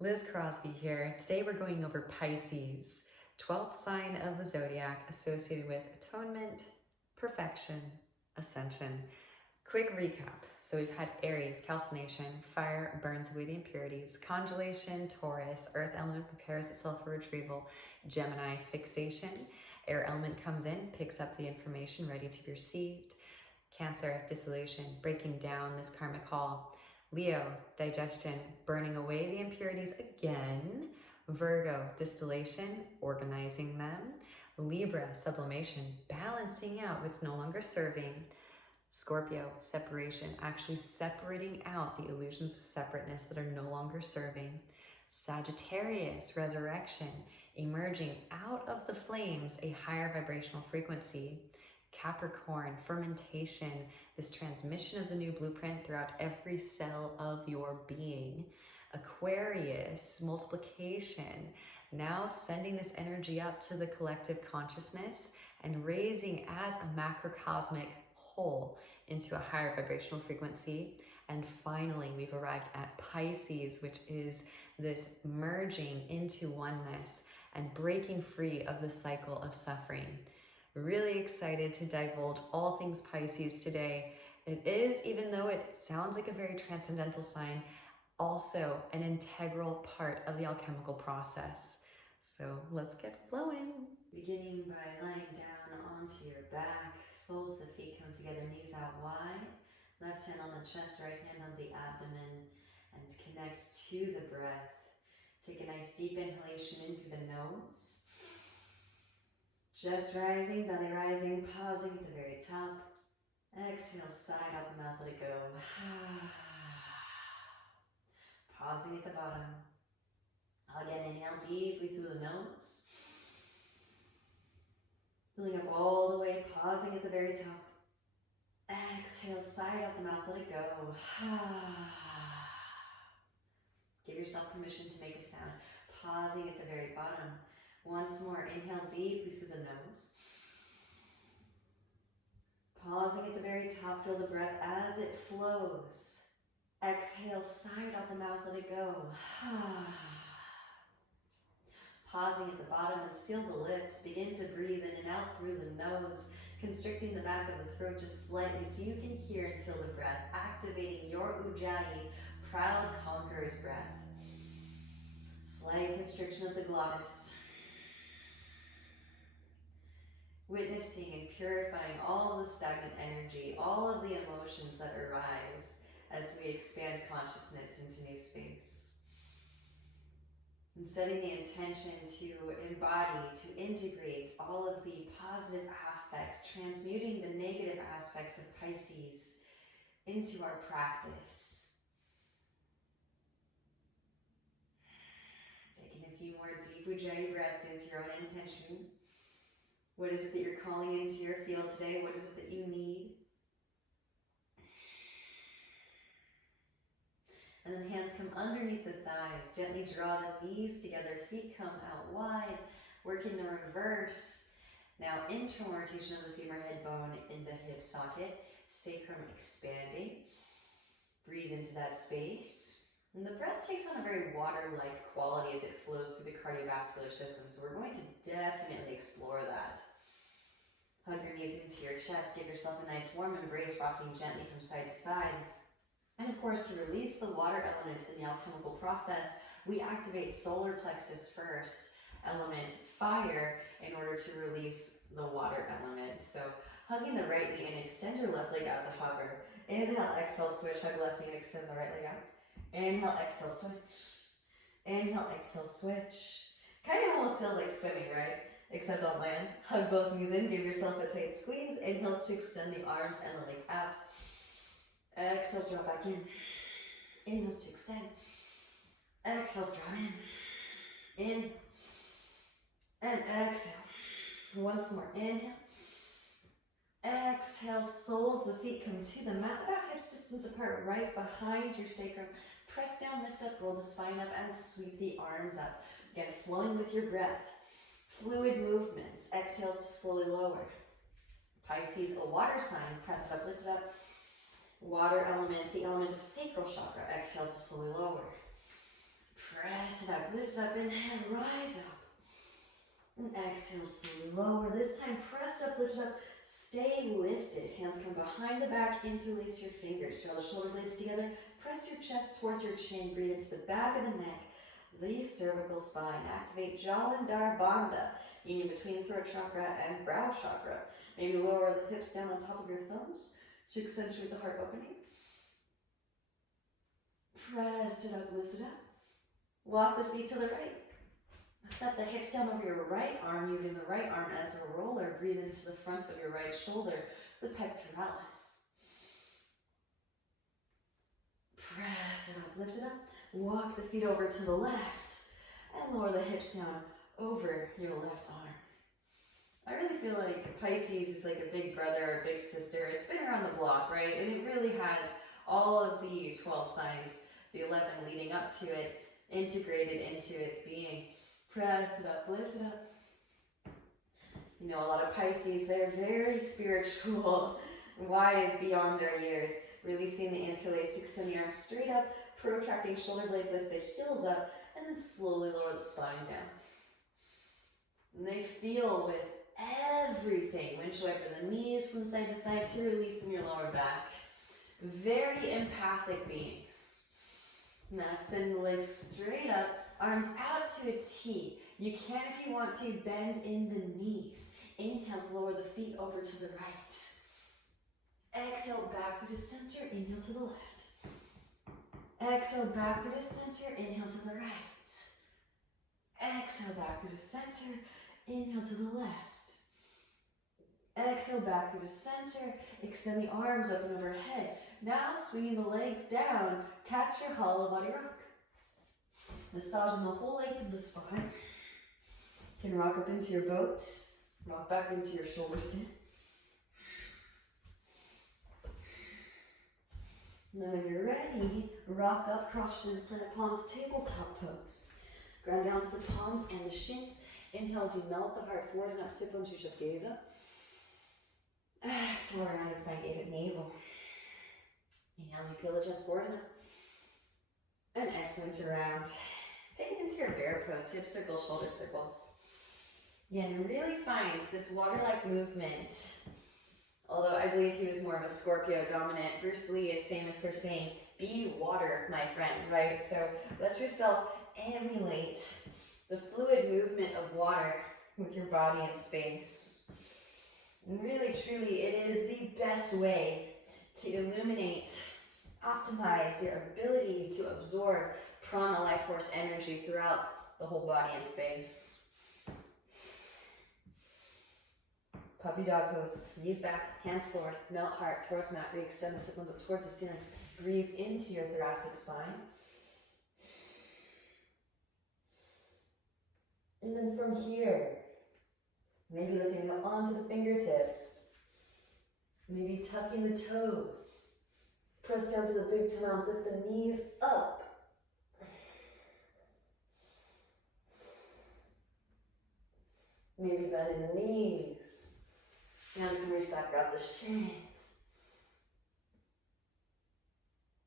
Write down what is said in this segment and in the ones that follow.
Liz Crosby here. Today we're going over Pisces, 12th sign of the zodiac associated with atonement, perfection, ascension. Quick recap. So we've had Aries, calcination, fire burns away the impurities, congelation, Taurus, earth element prepares itself for retrieval, Gemini, fixation, air element comes in, picks up the information ready to be received, Cancer, dissolution, breaking down this karmic hall, Leo, digestion, burning away the impurities again, Virgo, distillation, organizing them, Libra, sublimation, balancing out what's no longer serving, Scorpio, separation, actually separating out the illusions of separateness that are no longer serving, Sagittarius, resurrection, emerging out of the flames, a higher vibrational frequency, Capricorn, fermentation, this transmission of the new blueprint throughout every cell of your being. Aquarius, multiplication, now sending this energy up to the collective consciousness and raising as a macrocosmic whole into a higher vibrational frequency. And finally, we've arrived at Pisces, which is this merging into oneness and breaking free of the cycle of suffering. Really excited to divulge all things Pisces today. It is, even though it sounds like a very transcendental sign, also an integral part of the alchemical process. So let's get flowing. Beginning by lying down onto your back, soles of the feet come together, knees out wide, left hand on the chest, right hand on the abdomen, and connect to the breath. Take a nice deep inhalation in through the nose. Just rising, belly rising, pausing at the very top. Exhale, side out the mouth, let it go. Pausing at the bottom. Again, inhale deeply through the nose. Filling up all the way, pausing at the very top. Exhale, side out the mouth, let it go. Give yourself permission to make a sound. Pausing at the very bottom. Once more, inhale deeply through the nose. Pausing at the very top, feel the breath as it flows. Exhale, side out the mouth, let it go. Pausing at the bottom and seal the lips. Begin to breathe in and out through the nose, constricting the back of the throat just slightly so you can hear and feel the breath, activating your Ujjayi, proud conqueror's breath. Slight constriction of the glottis. Witnessing and purifying all of the stagnant energy, all of the emotions that arise as we expand consciousness into new space. And setting the intention to embody, to integrate all of the positive aspects, transmuting the negative aspects of Pisces into our practice. Taking a few more deep Ujjayi breaths into your own intention. What is it that you're calling into your field today? What is it that you need? And then hands come underneath the thighs. Gently draw the knees together. Feet come out wide. Working the reverse. Now internal rotation of the femur head bone in the hip socket. Sacrum expanding. Breathe into that space. And the breath takes on a very water-like quality as it flows through the cardiovascular system. So we're going to definitely explore that. Hug your knees into your chest. Give yourself a nice warm embrace, rocking gently from side to side. And of course, to release the water element in the alchemical process, we activate solar plexus first, element fire, in order to release the water element. So hugging the right knee and extend your left leg out to hover. Inhale, exhale, switch. Hug left knee and extend the right leg out. Inhale, exhale, switch. Inhale, exhale, switch. Kind of almost feels like swimming, right? Except on land. Hug both knees in, give yourself a tight squeeze. Inhales to extend the arms and the legs out. Exhales, draw back in. Inhales to extend. Exhales, draw in. In. And exhale. Once more, inhale. Exhale, soles, the feet come to the mat, about hips distance apart, right behind your sacrum. Press down, lift up, roll the spine up, and sweep the arms up. Again, flowing with your breath. Fluid movements. Exhales to slowly lower. Pisces, a water sign. Press it up, lift it up. Water element, the element of sacral chakra. Exhales to slowly lower. Press contact. Lift up, inhale, rise up. And exhale, slower. This time, press up, lift up, stay lifted. Hands come behind the back, interlace your fingers. Draw the shoulder blades together. Press your chest towards your chin. Breathe into the back of the neck, the cervical spine. Activate Jalandhar Bandha, union between throat chakra and brow chakra. Maybe lower the hips down on top of your thumbs to accentuate the heart opening. Press it up, lift it up. Walk the feet to the right. Set the hips down over your right arm, using the right arm as a roller. Breathe into the front of your right shoulder, the pectoralis. Press it up, lift it up. Walk the feet over to the left and lower the hips down over your left arm. I really feel like Pisces is like a big brother or a big sister. It's been around the block, right? And it really has all of the 12 signs, the 11 leading up to it, integrated into its being. Press it up, lift it up. You know, a lot of Pisces, they're very spiritual, wise beyond their years. Releasing the interlace, extend the arms straight up, protracting shoulder blades, lift the heels up, and then slowly lower the spine down. And they feel with everything. Windshield wiper the knees from side to side to release in your lower back. Very empathic beings. Now extend the legs straight up, arms out to a T. You can, if you want to, bend in the knees. Inhale, lower the feet over to the right. Exhale, back through the center, inhale to the left. Exhale, back through the center, inhale to the right. Exhale, back through the center, inhale to the left. Exhale, back through the center, extend the arms up and overhead. Now, swinging the legs down, catch your hollow body rock. Massaging the whole length of the spine. You can rock up into your boat, rock back into your shoulder stand. And then when you're ready, rock up, cross shins, planet palms, tabletop pose. Ground down to the palms and the shins. Inhales, you melt the heart forward and up, sit bones, reach up, gaze up. Exhale, around spine, gaze at navel. Inhales, you peel the chest forward and up. And exhale to round. Take it into your bear pose, hip circles, shoulder circles. Again, really find this water-like movement. Although I believe he was more of a Scorpio dominant, Bruce Lee is famous for saying, be water, my friend, right? So let yourself emulate the fluid movement of water with your body in space. And really, truly, it is the best way to illuminate, optimize your ability to absorb prana, life force, energy throughout the whole body in space. Puppy dog pose, knees back, hands forward, melt heart towards mat, re-extend the sit bones up towards the ceiling. Breathe into your thoracic spine. And then from here, maybe lifting up onto the fingertips. Maybe tucking the toes. Press down to the big toenails, lift the knees up. Maybe bending the knees. Hands can reach back, grab the shins.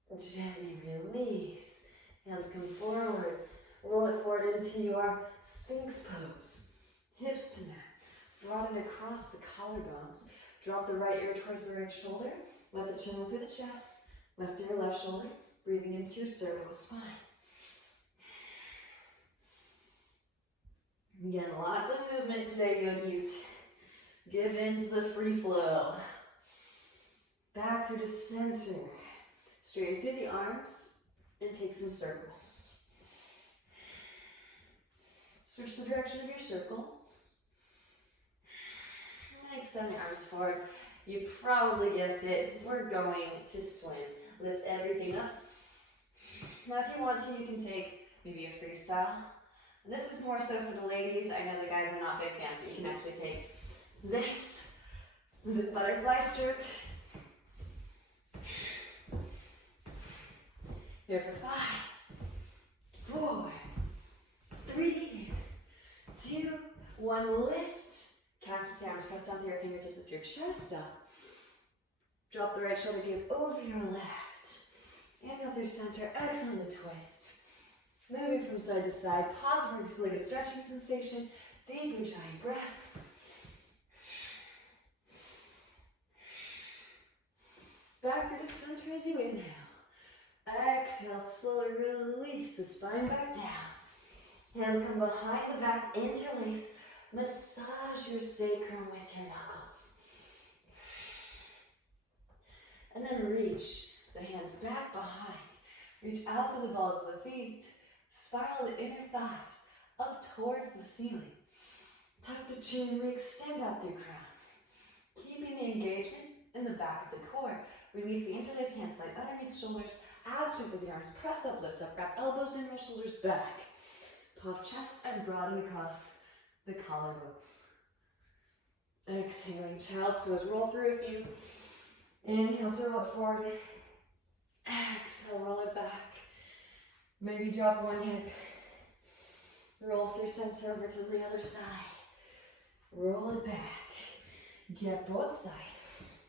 Gently release. Hands come forward. Roll it forward into your Sphinx pose. Hips to mat. Broaden across the collarbones. Drop the right ear towards the right shoulder. Let the chin roll through the chest. Left ear, left shoulder. Breathing into your cervical spine. Again, lots of movement today, yogis. Give into the free flow. Back through the center. Straighten through the arms and take some circles. Switch the direction of your circles. And extend the arms forward. You probably guessed it. We're going to swim. Lift everything up. Now, if you want to, you can take maybe a freestyle. This is more so for the ladies. I know the guys are not big fans, but you can actually take this. This is butterfly stroke. Here for 5, 4, 3, 2, 1. Lift. Cactus the arms, press down through your fingertips, lift your chest up. Drop the right shoulder, gaze over your left. Inhale through center, exhale the twist. Moving from side to side. Pause for a really good stretching sensation. Deep and giant breaths. Back through the center as you inhale. Exhale, slowly release the spine back down. Hands come behind the back, interlace. Massage your sacrum with your knuckles. And then reach the hands back behind. Reach out through the balls of the feet. Spiral the inner thighs up towards the ceiling. Tuck the chin and extend out through crown. Keeping the engagement in the back of the core. Release the interlaced hands, slide underneath the shoulders. Abs straight with the arms. Press up, lift up. Wrap elbows in, roll shoulders back. Puff chest and broaden across the collarbones. Exhaling, child's pose. Roll through a few. Inhale to roll it forward. Exhale, roll it back. Maybe drop one hip. Roll through center over to the other side. Roll it back. Get both sides.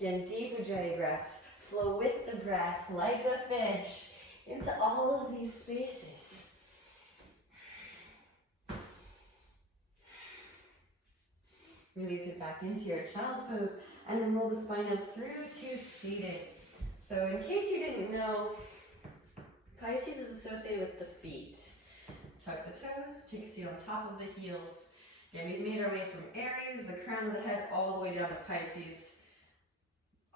Again, deep Ujjayi breaths. Flow with the breath like a fish into all of these spaces. Release it back into your child's pose and then roll the spine up through to seated. So in case you didn't know, Pisces is associated with the feet. Tuck the toes, takes you on top of the heels. Again, we've made our way from Aries, the crown of the head, all the way down to Pisces,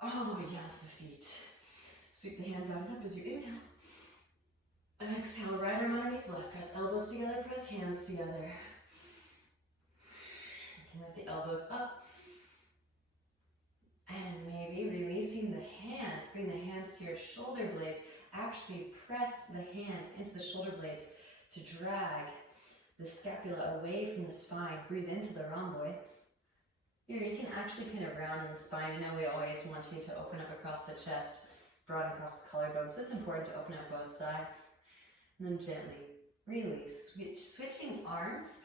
all the way down to the feet. Sweep the hands out and up as you inhale. Exhale, right arm underneath left. Press elbows together, press hands together. Lift the elbows up. And maybe releasing the hands. Bring the hands to your shoulder blades. Actually press the hands into the shoulder blades to drag the scapula away from the spine. Breathe into the rhomboids. Here you can actually kind of round in the spine. I know we always want you to open up across the chest, broaden across the collarbones, but it's important to open up both sides. And then gently release. Switching arms.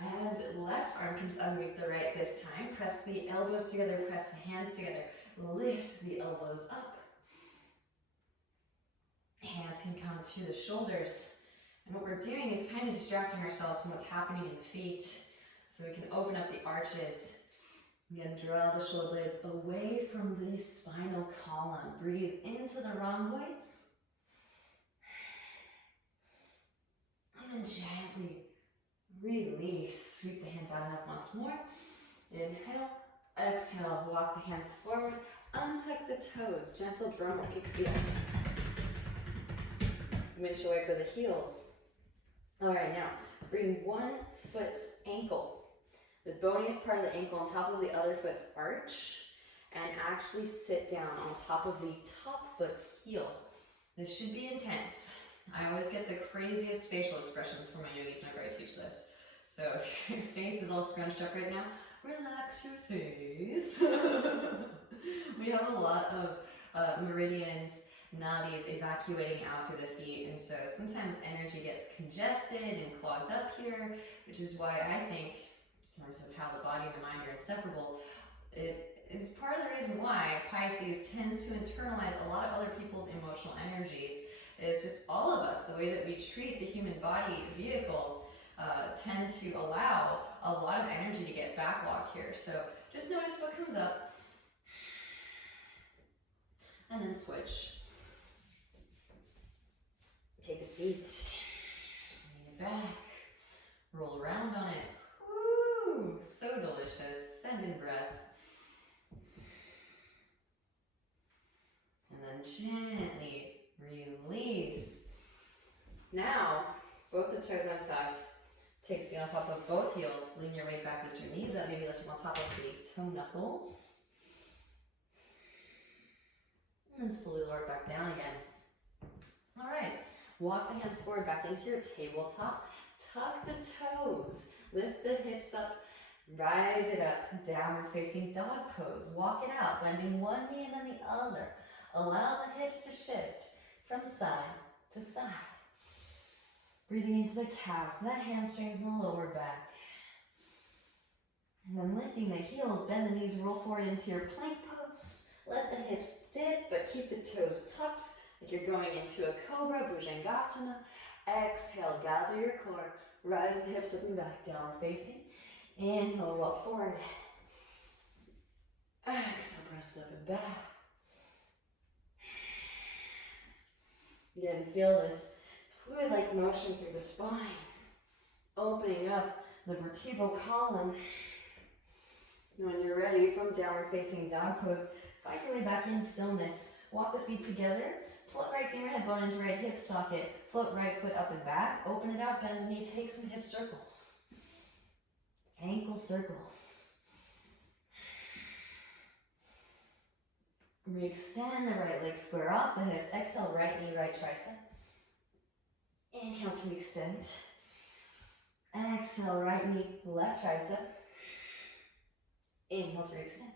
And left arm comes underneath the right this time. Press the elbows together, press the hands together. Lift the elbows up. Hands can come to the shoulders. And what we're doing is kind of distracting ourselves from what's happening in the feet. So we can open up the arches. Again, draw the shoulder blades away from the spinal column. Breathe into the rhomboids. And then gently release. Sweep the hands out and up once more. Inhale. Exhale. Walk the hands forward. Untuck the toes. Gentle drum roll. Kick the feet up. Windshield wiper the heels. Alright, now bring one foot's ankle, the boniest part of the ankle, on top of the other foot's arch, and actually sit down on top of the top foot's heel. This should be intense. I always get the craziest facial expressions from my yogis whenever I teach this. So if your face is all scrunched up right now, relax your face. We have a lot of meridians, nadis evacuating out through the feet, and so sometimes energy gets congested and clogged up here, which is why I think, in terms of how the body and the mind are inseparable, it is part of the reason why Pisces tends to internalize a lot of other people's emotional energies. It's just all of us, the way that we treat the human body vehicle, tend to allow a lot of energy to get backlogged here. So just notice what comes up, and then switch. Take a seat, lean it back, roll around on it. Woo! So delicious. Send in breath. And then gently release. Now, both the toes untucked. Take a seat on top of both heels. Lean your weight back, lift your knees up, maybe lift them on top of the toe knuckles. And then slowly lower it back down again. All right. Walk the hands forward back into your tabletop. Tuck the toes. Lift the hips up. Rise it up. Downward facing dog pose. Walk it out. Bending one knee and then the other. Allow the hips to shift from side to side. Breathing into the calves and the hamstrings and the lower back. And then lifting the heels. Bend the knees. Roll forward into your plank pose. Let the hips dip, but keep the toes tucked. like you're going into a cobra, bhujangasana. Exhale, gather your core, rise the hips up and back, downward facing. Inhale, roll forward. Exhale, press up and back. Again, feel this fluid-like motion through the spine, opening up the vertebral column. When you're ready, from downward facing dog pose, find your way back in stillness. Walk the feet together, float right femur head bone into right hip socket, float right foot up and back, open it out, bend the knee, take some hip circles, ankle circles. Re-extend the right leg square off the hips, exhale, right knee, right tricep. Inhale to extend. Exhale, right knee, left tricep. Inhale to extend.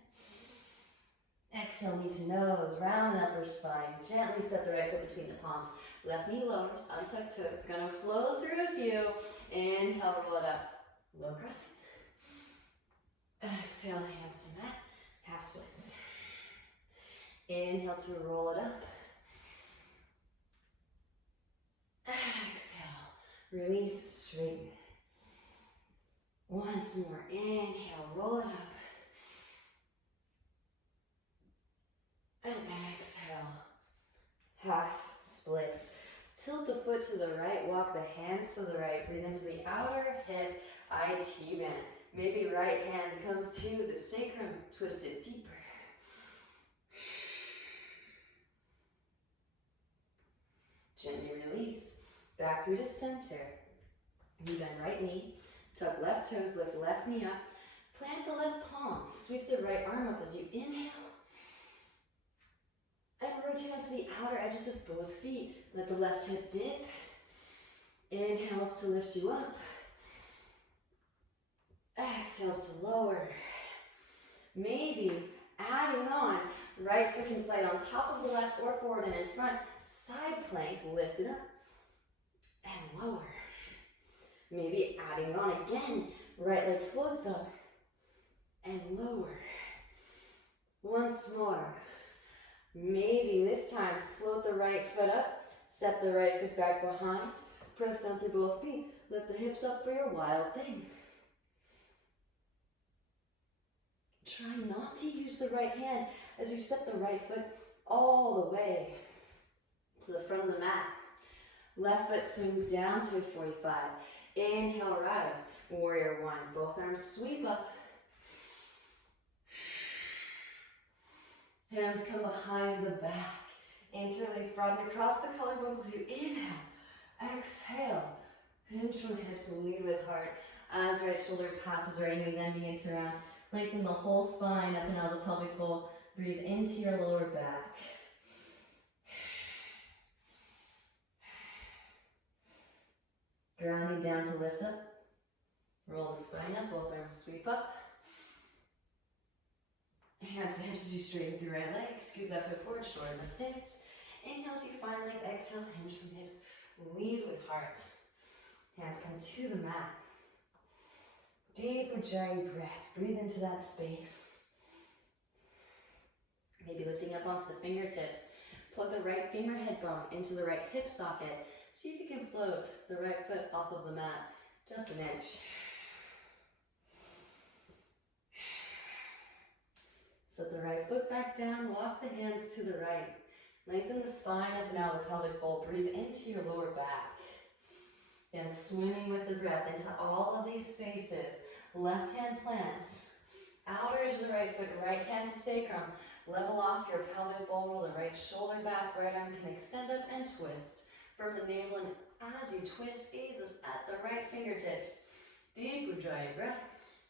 Exhale, knee to nose, round upper spine. Gently step the right foot between the palms. Left knee lowers, untucked toes. Gonna flow through a few. Inhale, roll it up. Low crescent. Exhale, hands to mat. Half splits. Inhale to roll it up. Exhale, release, straighten. Once more, inhale, roll it up. And exhale, half splits. Tilt the foot to the right, walk the hands to the right. Breathe into the outer hip, AT-ONE-MENT. Maybe right hand comes to the sacrum, twist it deeper. Gently release, back through to center. You bend right knee, tuck left toes, lift left knee up. Plant the left palm, sweep the right arm up as you inhale. And rotate onto the outer edges of both feet. Let the left hip dip. Inhales to lift you up. Exhales to lower. Maybe adding on, right foot can slide on top of the left or forward and in front. Side plank, lift it up and lower. Maybe adding on again, right leg floats up and lower. Once more. Maybe this time, float the right foot up, step the right foot back behind, press down through both feet, lift the hips up for your wild thing. Try not to use the right hand as you step the right foot all the way to the front of the mat. Left foot swings down to a 45. Inhale, rise, warrior one. Both arms sweep up. Hands come behind the back. Interlace, broaden across the collarbones as you inhale. Exhale. Hinge from hips, lead with heart. As right shoulder passes right knee, then begin to round. Lengthen the whole spine up and out of the pelvic bowl. Breathe into your lower back. Grounding down to lift up. Roll the spine up, both arms sweep up. Hands to hips as you straighten through right leg. Scoot that foot forward, shorten the stance. Inhale as you find length. Exhale, hinge from hips. Lead with heart. Hands come to the mat. Deep Ujjayi breaths. Breathe into that space. Maybe lifting up onto the fingertips. Plug the right femur head bone into the right hip socket. See if you can float the right foot off of the mat. Just an inch. Set the right foot back down, walk the hands to the right. Lengthen the spine up and out of the pelvic bowl. Breathe into your lower back. And swimming with the breath into all of these spaces. Left hand plants. Outer edge of the right foot, right hand to sacrum. Level off your pelvic bowl, roll the right shoulder back, right arm can extend up and twist. From the navel, and as you twist, gaze is at the right fingertips. Deep Ujjayi breaths.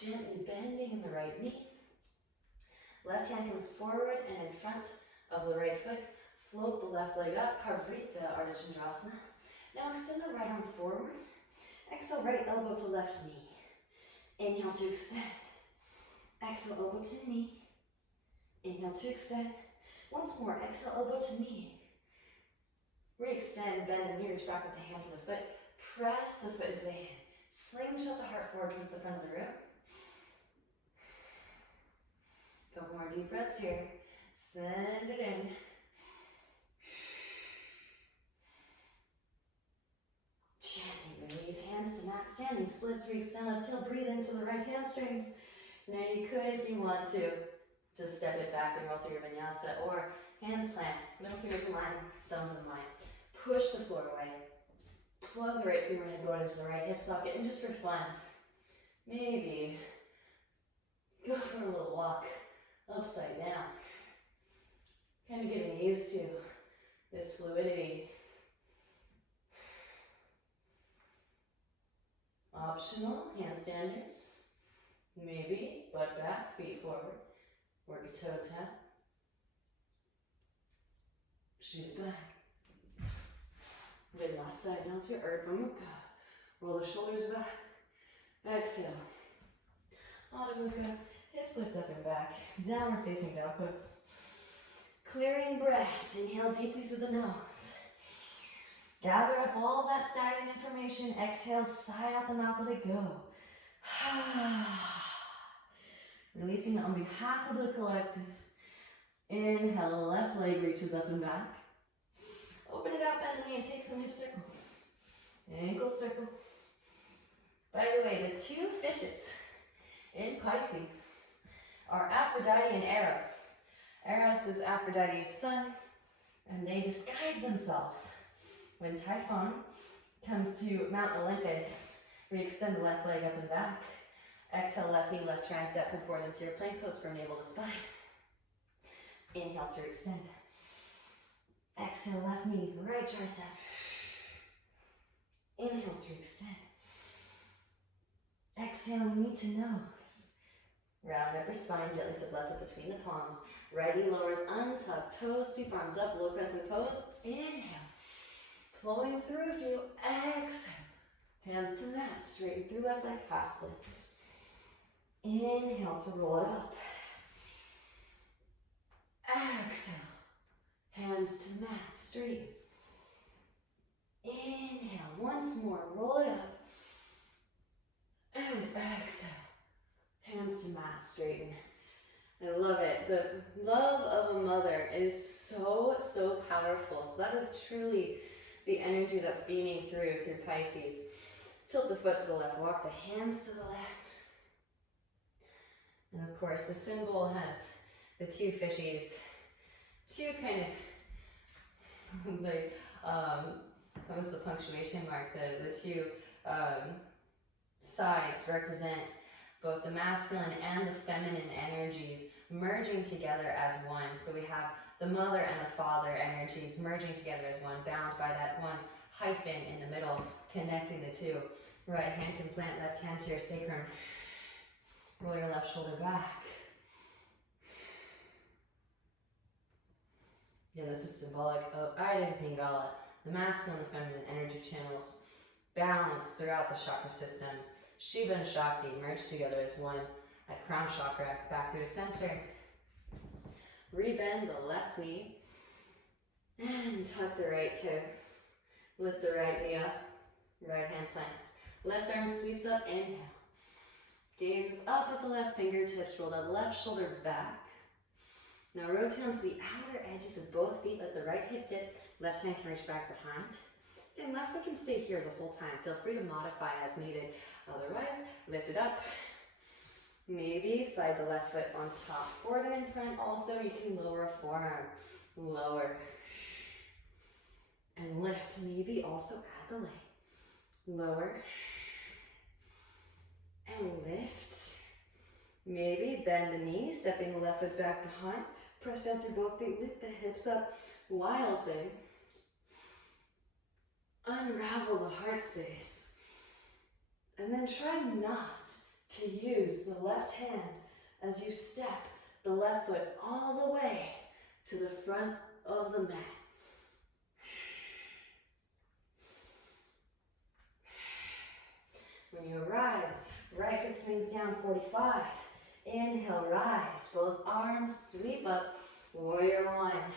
Gently bending in the right knee. Left hand comes forward and in front of the right foot. Float the left leg up, Parvrita Ardha Chandrasana. Now extend the right arm forward. Exhale, right elbow to left knee. Inhale to extend. Exhale, elbow to knee. Inhale to extend. Once more, exhale, elbow to knee. Re-extend, bend the knee, reach back with the hand from the foot. Press the foot into the hand. Slingshot the heart forward towards the front of the room. Couple more deep breaths here. Send it in. Gently release, hands to mat, standing splits, re-extend left heel, breathe into the right hamstrings. Now you could, if you want to, just step it back and roll through your vinyasa, or hands plant, middle fingers in line, thumbs in line. Push the floor away. Plug the right femur head bone into the right hip socket, and just for fun, maybe go for a little walk upside down. Kind of getting used to this fluidity. Optional, handstanders. Maybe butt back, feet forward. Work a toe tap. Shoot it back. Then last side down to Urdhva Mukha. Roll the shoulders back. Exhale. Adho Mukha. Hips lift up and back. Downward facing dog pose. Clearing breath. Inhale deeply through the nose. Gather up all that stagnant information. Exhale, sigh out the mouth, let it go. Releasing on behalf of the collective. Inhale, left leg reaches up and back. Open it up, bend the knee, and take some hip circles. Ankle circles. By the way, the two fishes in Pisces are Aphrodite and Eros. Eros is Aphrodite's son, and they disguise themselves. When Typhon comes to Mount Olympus, we extend the left leg up and back. Exhale, left knee, left tricep, come forward into your plank pose from navel to spine. Inhale to extend. Exhale, left knee, right tricep. Inhale to extend. Exhale, knee to nose. Round upper spine, gently step left foot between the palms. Right knee lowers, untuck, toes, sweep arms up, low crescent pose. Inhale. Flowing through if you exhale. Hands to mat, straighten through left leg, half splits. Inhale to roll it up. Exhale. Hands to mat, straighten. Inhale, once more, roll it up. And exhale. Hands to mat, straighten. I love it. The love of a mother is so, so powerful. So that is truly the energy that's beaming through Pisces. Tilt the foot to the left, walk the hands to the left. And of course, the symbol has the two fishies, two kind of, that was the punctuation mark, the two sides represent both the masculine and the feminine energies merging together as one. So we have the mother and the father energies merging together as one, bound by that one hyphen in the middle, connecting the two. Right hand can plant, left hand to your sacrum. Roll your left shoulder back. Yeah, this is symbolic of Ida and Pingala, the masculine and feminine energy channels balanced throughout the chakra system. Shiva and Shakti merge together as one at crown chakra, back through the center. Rebend the left knee and tuck the right toes. Lift the right knee up, right hand plants. Left arm sweeps up, inhale. Gaze is up with the left fingertips, roll the left shoulder back. Now rotate onto the outer edges of both feet, let the right hip dip, left hand can reach back behind. Then left foot can stay here the whole time. Feel free to modify as needed. Otherwise, lift it up. Maybe slide the left foot on top, forward and in front. Also, you can lower a forearm. Lower. And lift. Maybe also add the leg. Lower. And lift. Maybe bend the knees, stepping the left foot back behind. Press down through both feet, lift the hips up. Wild thing. Unravel the heart space. And then try not to use the left hand as you step the left foot all the way to the front of the mat. When you arrive, right foot swings down 45. Inhale, rise. Both arms sweep up. Warrior one.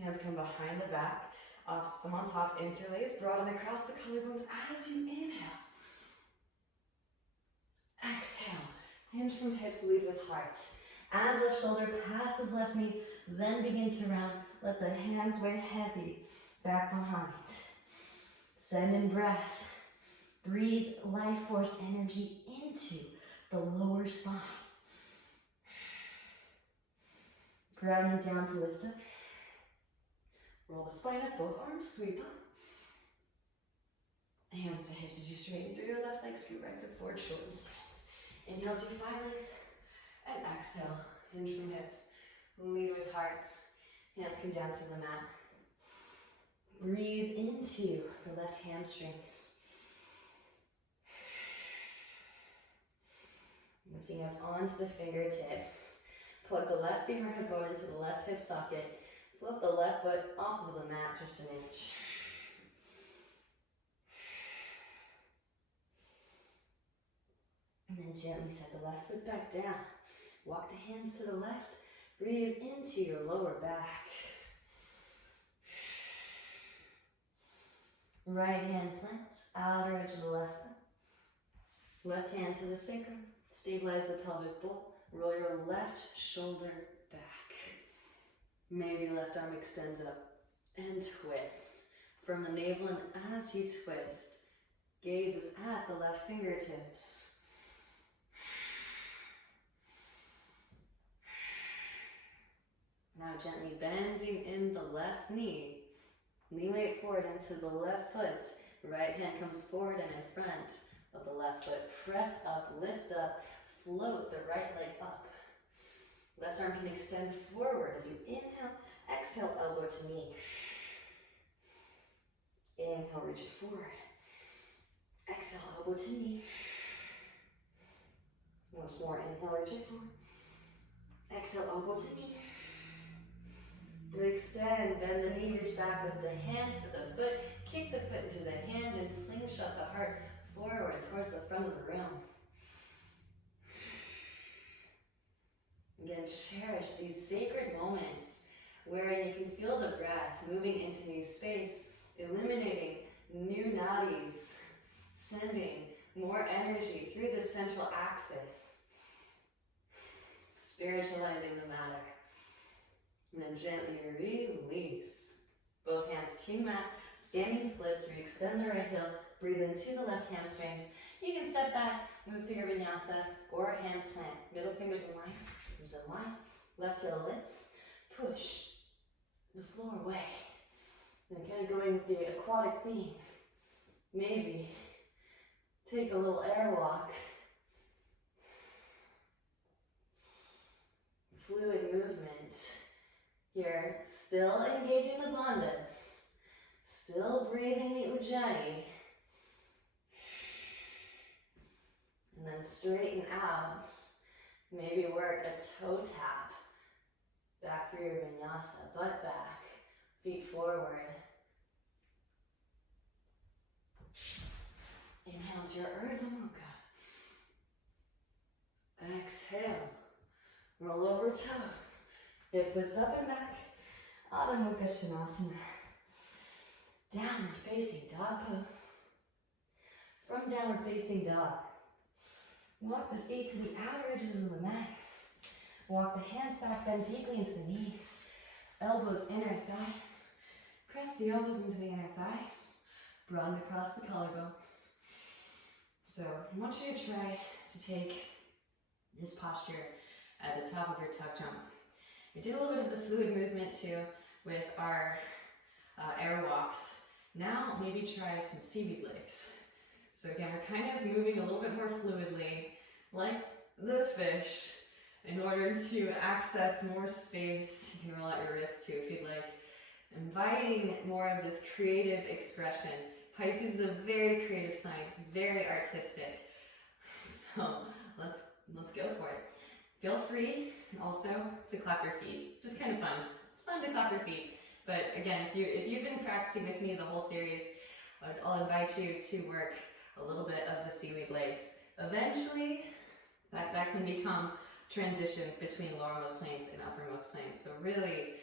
Hands come behind the back. Opposite thumb on top, interlace, broaden across the collarbones as you inhale. Exhale. Hinge from hips, lead with heart. As left shoulder passes left knee, then begin to round. Let the hands weigh heavy back behind. Send in breath. Breathe life force energy into the lower spine. Grounding down to lift up. Roll the spine up, both arms, sweep up. Hands to hips as you straighten through your left leg, scoot right foot forward, shorten stance. Inhale as you find length, and exhale, hinge from hips. Lead with heart. Hands come down to the mat. Breathe into the left hamstrings. Lifting up onto the fingertips. Plug the left femur hip bone into the left hip socket. Flip the left foot off of the mat just an inch. And then gently set the left foot back down. Walk the hands to the left. Breathe into your lower back. Right hand plants, outer edge of the left foot. Left hand to the sacrum. Stabilize the pelvic bowl. Roll your left shoulder back. Maybe left arm extends up. And twist. From the navel, and as you twist, gaze is at the left fingertips. Now gently bending in the left knee. Knee weight forward into the left foot. Right hand comes forward and in front of the left foot. Press up, lift up, float the right leg up. Left arm can extend forward as you inhale, exhale, elbow to knee. Inhale, reach it forward. Exhale, elbow to knee. Once more, inhale, reach it forward. Exhale, elbow to knee. Extend, bend the knee, reach back with the hand for the foot. Kick the foot into the hand and slingshot the heart forward towards the front of the room. Again, cherish these sacred moments where you can feel the breath moving into new space, eliminating new nadis, sending more energy through the central axis, spiritualizing the matter. And then gently release. Both hands to mat, standing splits, re-extend the right heel, breathe into the left hamstrings. You can step back, move through your vinyasa, or hands plant. Middle fingers in line, arms in line, left heel lifts, push the floor away. And kind of going with the aquatic theme. Maybe take a little airwalk. Fluid movement. Here, still engaging the bandhas, still breathing the ujjayi, and then straighten out. Maybe work a toe tap back through your vinyasa, butt back, feet forward. Inhale to your Urdhva Mukha. Exhale, roll over toes. Hips lift up and back. Adho Mukha Svanasana. Downward facing dog pose. From downward facing dog, walk the feet to the outer edges of the mat. Walk the hands back, bend deeply into the knees. Elbows, inner thighs. Press the elbows into the inner thighs. Broaden across the collarbones. So I want you to try to take this posture at the top of your tuck jump. We did a little bit of the fluid movement too with our air walks. Now maybe try some seaweed legs. So again, we're kind of moving a little bit more fluidly, like the fish, in order to access more space. You can roll out your wrists too if you'd like. Inviting more of this creative expression. Pisces is a very creative sign, very artistic. So let's go for it. Feel free also to clap your feet. Just kind of fun to clap your feet. But again, if you've been practicing with me the whole series, I'll invite you to work a little bit of the seaweed legs. Eventually, that can become transitions between lowermost planes and uppermost planes. So really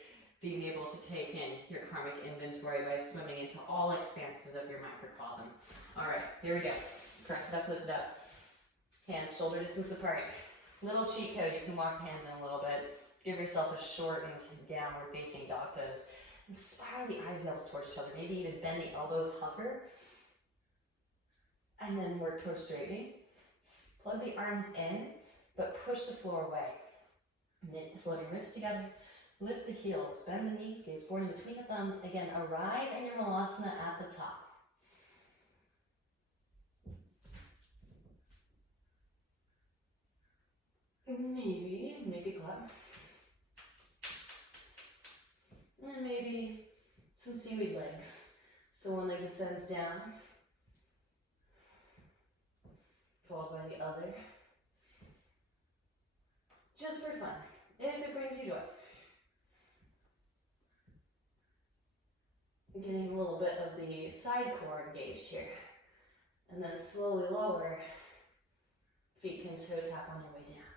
being able to take in your karmic inventory by swimming into all expanses of your microcosm. All right, here we go. Press it up, lift it up. Hands shoulder distance apart. Little cheat code, you can walk hands in a little bit. Give yourself a short and downward facing dog pose. And spiral the eyes and nails towards each other. Maybe even bend the elbows, hover. And then work towards straightening. Plug the arms in, but push the floor away. Knit the floating ribs together. Lift the heels, bend the knees, gaze forward in between the thumbs. Again, arrive in your malasana at the top. Maybe make a clap. And then maybe some seaweed legs. So one leg descends down, followed by the other. Just for fun, if it brings you joy. Getting a little bit of the side core engaged here. And then slowly lower. Feet can toe tap on your way down.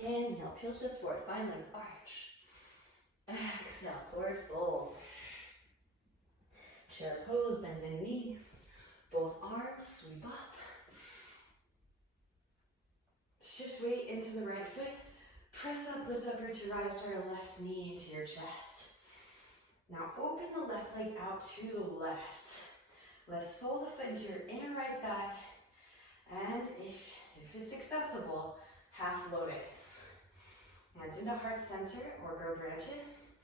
Inhale, peel chest forward, find length, arch. Exhale, forward fold. Chair pose, bending knees. Both arms sweep up. Shift weight into the right foot. Press up, lift up, root to rise, draw your left knee into your chest. Now open the left leg out to the left. Let's sole the foot into your inner right thigh. And if it's accessible, half lotus. Hands into heart center or grow branches.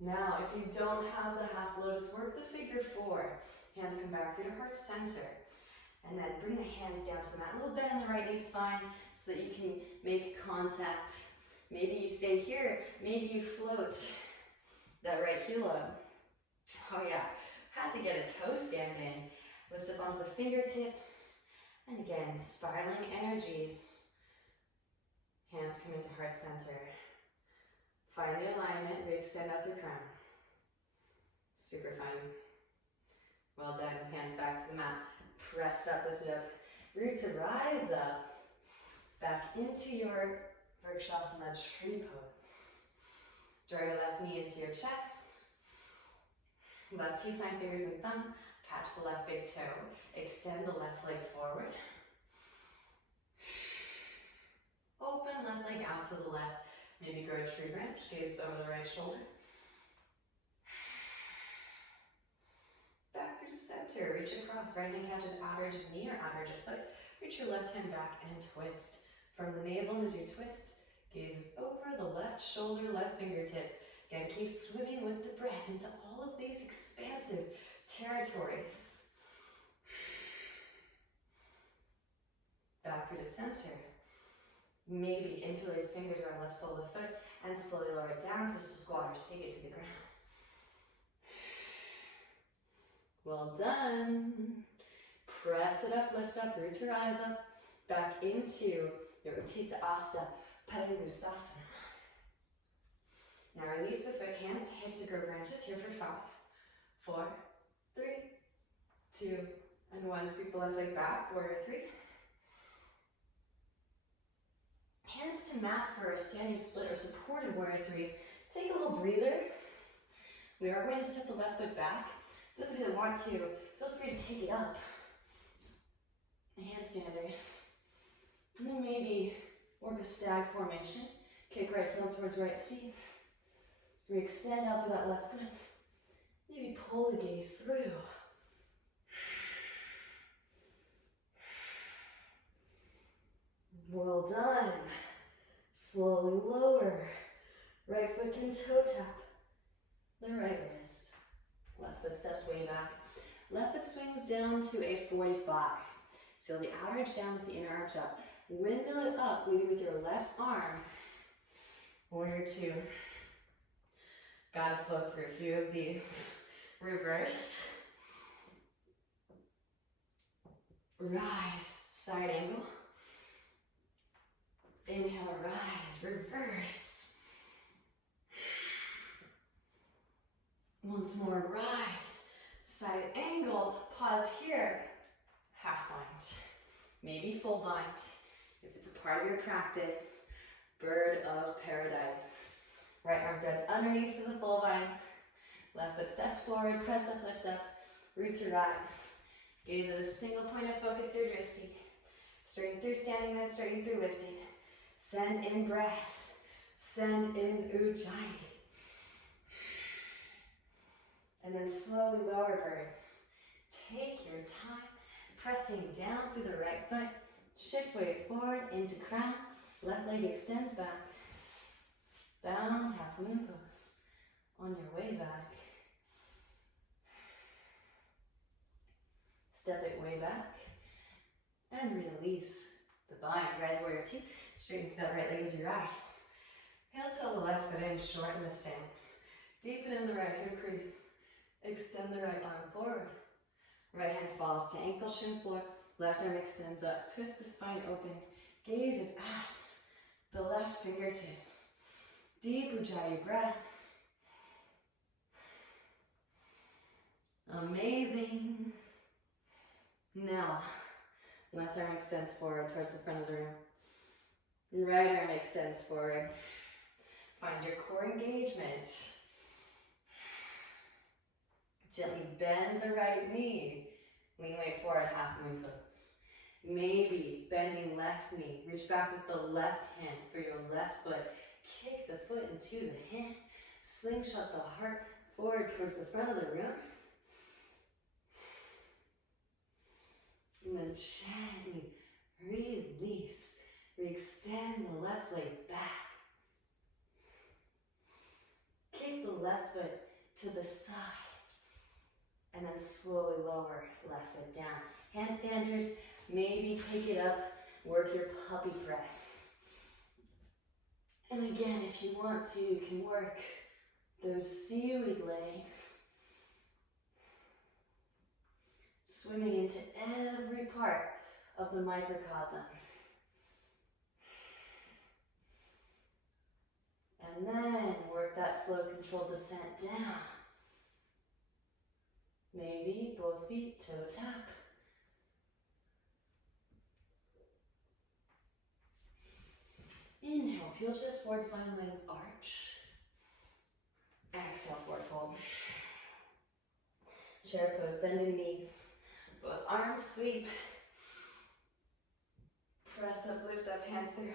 Now, if you don't have the half lotus, work the figure four. Hands come back through to heart center. And then bring the hands down to the mat. A little bend in the right knee spine so that you can make contact. Maybe you stay here, maybe you float that right heel up. Oh yeah, had to get a toe standing. Lift up onto the fingertips. And again, spiraling energies. Hands come into heart center. Find the alignment, we extend out the crown. Super fun. Well done, hands back to the mat. Press up, lift up. Root to rise up. Back into your Vrikshasana tree pose. Draw your left knee into your chest. Left peace sign, fingers and thumb. Catch the left big toe. Extend the left leg forward. Open left leg out to the left. Maybe grow a tree branch. Gaze over the right shoulder. Back through to center. Reach across. Right hand catches outer edge of knee or outer edge of foot. Reach your left hand back and twist. From the navel as you twist, gazes over the left shoulder, left fingertips. Again, keep swimming with the breath into all of these expansive territories. Back through the center. Maybe interlace fingers around left sole of the foot and slowly lower it down. Crystal squatters, take it to the ground. Well done. Press it up, lift it up, root your eyes up. Back into your Uttita Asta, Padangusthasana. Now release the foot, hands to hips to grow branches here for 5, 4, 3, 2, and 1. Sweep the left leg back, warrior 3. Hands to mat for a standing split or supported warrior 3. Take a little breather. We are going to step the left foot back. Those of you that want to, feel free to take it up. Handstanders. And then maybe work a stag formation. Kick right heel towards right seat. We extend out through that left foot. Maybe pull the gaze through. Well done. Slowly lower. Right foot can toe tap the right wrist. Left foot steps way back. Left foot swings down to a 45. Seal the outer edge down with the inner arch up. Windmill it up, leading with your left arm. Warrior 2. Gotta flow through a few of these. Reverse. Rise, side angle. Inhale, rise, reverse. Once more, rise, side angle, pause here. Half bind, maybe full bind. If it's a part of your practice, bird of paradise. Right arm threads underneath for the full bind. Left foot steps forward, press up, lift up, root to rise. Gaze at a single point of focus here, drifting. Starting through standing, then starting through lifting. Send in breath. Send in Ujjayi. And then slowly lower birds. Take your time, pressing down through the right foot. Shift weight forward into crown. Left leg extends back. Bound half moon pose. On your way back. Step it way back. And release the bind. Rise warrior two. Straighten that right leg as you rise. Heel to the left foot in, shorten the stance. Deepen in the right hip crease. Extend the right arm forward. Right hand falls to ankle, shin floor. Left arm extends up. Twist the spine open. Gaze is at the left fingertips. Deep Ujjayi breaths. Amazing. Now, left arm extends forward towards the front of the room. Right arm extends forward. Find your core engagement. Gently bend the right knee. Lean weight forward, half moon pose. Maybe bending left knee. Reach back with the left hand for your left foot. Kick the foot into the hand. Slingshot the heart forward towards the front of the room. And then gently release. Re-extend the left leg back. Kick the left foot to the side. And then slowly lower left foot down. Handstanders, maybe take it up, work your puppy press. And again, if you want to, you can work those seaweed legs. Swimming into every part of the microcosm. And then work that slow controlled descent down. Maybe both feet toe tap. Inhale, peel chest forward, find length arch. Exhale, forward fold. Chair pose, bending knees. Both arms sweep. Press up, lift up, hands through.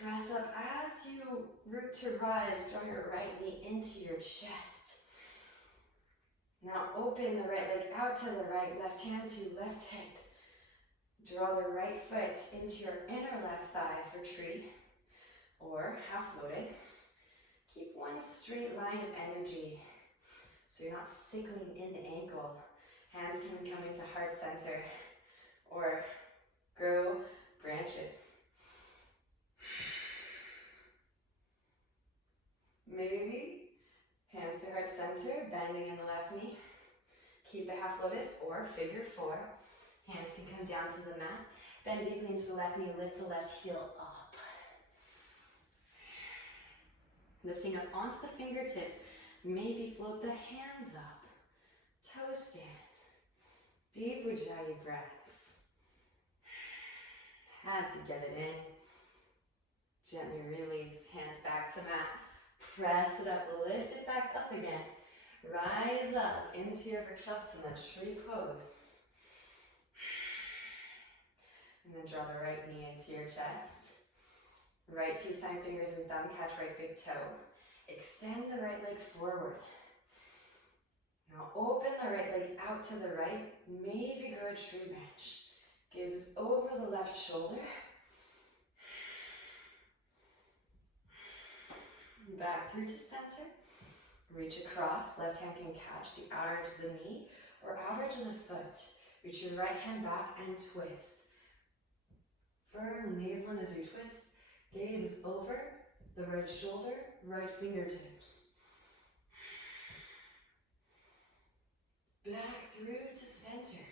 Press up as you root to rise. Draw your right knee into your chest. Now open the right leg out to the right, left hand to left hip. Draw the right foot into your inner left thigh for tree or half lotus. Keep one straight line of energy so you're not sickling in the ankle. Hands can come into heart center or grow branches. Maybe hands to heart center, bending in the left knee. Keep the half lotus or figure four. Hands can come down to the mat. Bend deeply into the left knee, lift the left heel up. Lifting up onto the fingertips, maybe float the hands up. Toe stand. Deep Ujjayi breaths. Had to get it in. Gently release, hands back to mat. Press it up, lift it back up again. Rise up into your Vrikshasana, tree pose. And then draw the right knee into your chest. Right peace sign fingers and thumb catch right big toe. Extend the right leg forward. Now open the right leg out to the right. Maybe grow a tree branch. Gaze over the left shoulder. Back through to center. Reach across. Left hand can catch the outer edge of the knee or outer edge of the foot. Reach your right hand back and twist. Firm the navel as you twist. Gaze is over the right shoulder, right fingertips. Back through to center.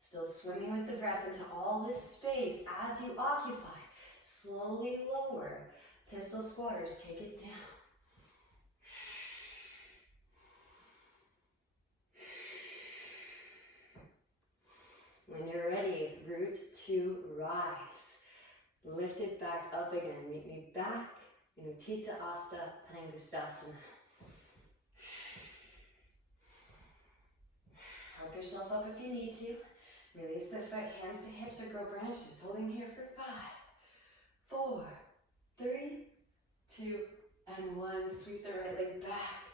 Still swinging with the breath into all this space as you occupy. Slowly lower. Pistol squatters, take it down. When you're ready, root to rise. Lift it back up again. Meet me back Utthita Asta Panangustasana. Help yourself up if you need to. Release the foot, hands to hips or grow branches. Holding here for 5, 4, 3, 2, and 1. Sweep the right leg back.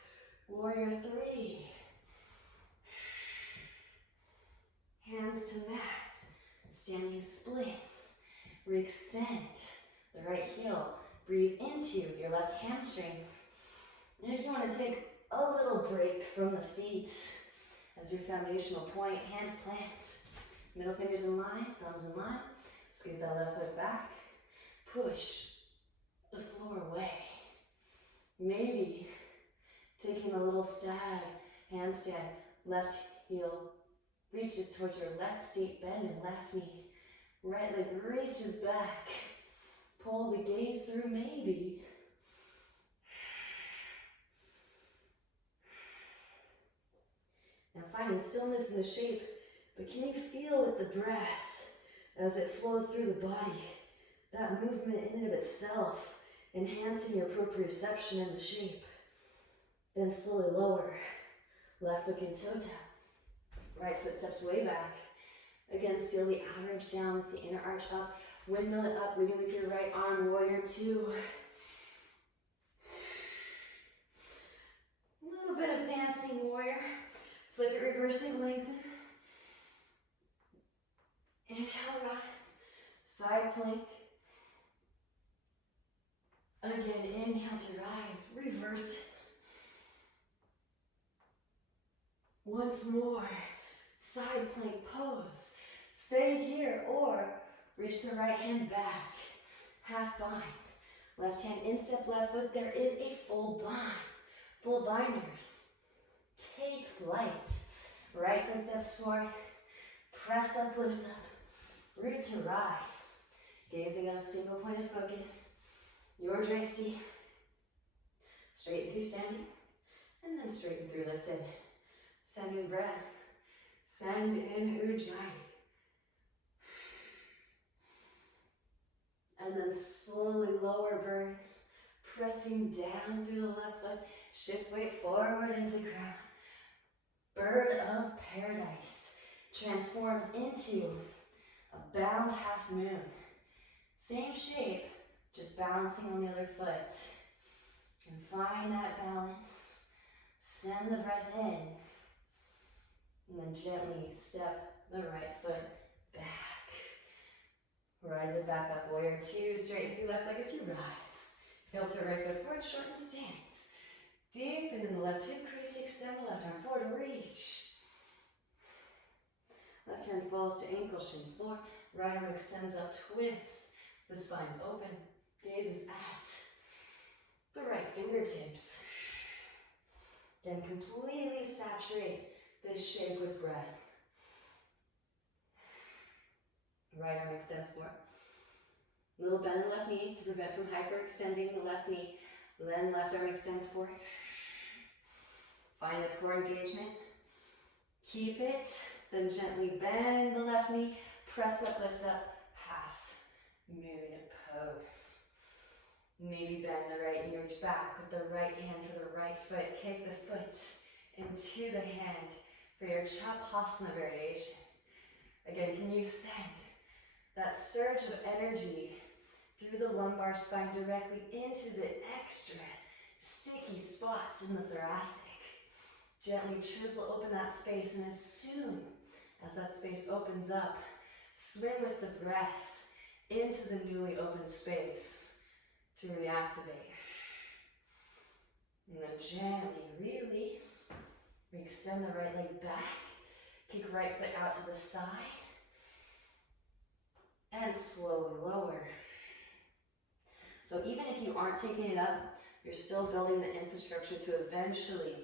Warrior 3. Hands to mat. Standing splits. Re-extend the right heel. Breathe into your left hamstrings. And if you want to take a little break from the feet as your foundational point, hands plant. Middle fingers in line, thumbs in line. Scoot that left leg back. Push the floor away. Maybe taking a little stag, handstand, left heel reaches towards your left seat, bend your left knee. Right leg reaches back. Pull the gaze through maybe. Now finding stillness in the shape, but can you feel with the breath as it flows through the body? That movement in and of itself, enhancing your proprioception in the shape. Then slowly lower. Left foot in toe tap. Right foot steps way back. Again, seal the outer edge down with the inner arch up. Windmill it up, leading with your right arm, warrior 2. A little bit of dancing warrior. Flip it, reversing, lengthen. Inhale, rise. Side plank. Again, inhale to rise. Reverse it. Once more. Side plank pose. Stay here or reach the right hand back. Half bind. Left hand instep, left foot. There is a full bind. Full binders. Take flight. Right foot steps forward. Press up, lift up. Root to rise. Gazing at a single point of focus. Your drishti. Straighten through standing. And then straighten through lifted. Send in breath. Send in ujjayi. And then slowly lower birds, pressing down through the left foot. Shift weight forward into crown. Bird of paradise transforms into a bound half moon. Same shape, just balancing on the other foot. And find that balance. Send the breath in. And then gently step the right foot back. Rise it back up, warrior 2, straighten through left leg as you rise. Heel to right foot forward, shorten stance. Deepen in the left hip crease, extend the left arm forward, reach. Left hand falls to ankle, shin floor. Right arm extends up, twist. The spine open, gaze is at the right fingertips. Then completely saturate this shape with breath. Right arm extends forward. Little bend in the left knee to prevent from hyperextending the left knee. Then left arm extends forward. Find the core engagement. Keep it. Then gently bend the left knee. Press up, lift up. Half moon pose. Maybe bend the right knee, reach back with the right hand for the right foot. Kick the foot into the hand for your Chapasana variation. Again, can you send that surge of energy through the lumbar spine directly into the extra sticky spots in the thoracic. Gently chisel open that space, and as soon as that space opens up, swim with the breath into the newly opened space to reactivate. And then gently release. Extend the right leg back. Kick right foot out to the side. And slowly lower. So even if you aren't taking it up, you're still building the infrastructure to eventually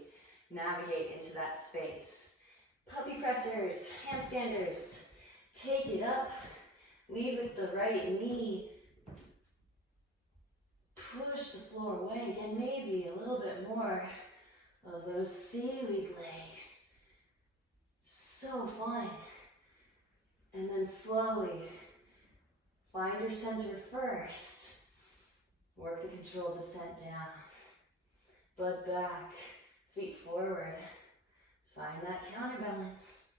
navigate into that space. Puppy pressers, handstanders, take it up. Lead with the right knee. Push the floor away. Again, maybe a little bit more of those seaweed legs. So fun. And then slowly find your center first. Work the controlled descent down. Butt back, feet forward. Find that counterbalance.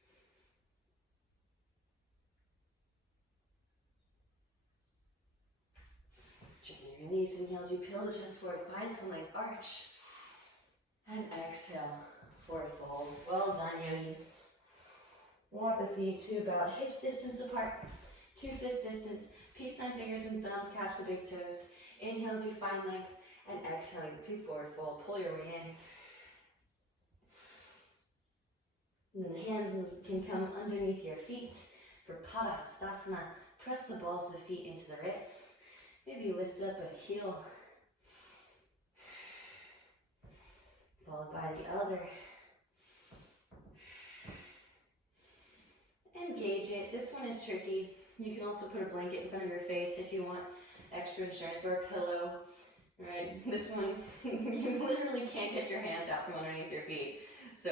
Gently release. Inhale as you peel the chest forward. Find some length arch. And exhale, forward fold. Well done, yogis. Walk the feet to about hips distance apart. 2 fist distance. Peace sign fingers and thumbs catch the big toes. Inhale as you find length. And exhale to forward fold. Pull your way in. And then the hands can come underneath your feet for Padasana. Press the balls of the feet into the wrists. Maybe lift up a heel. Followed by the other. Engage it. This one is tricky. You can also put a blanket in front of your face if you want extra insurance, or a pillow. Right? This one, you literally can't get your hands out from underneath your feet. So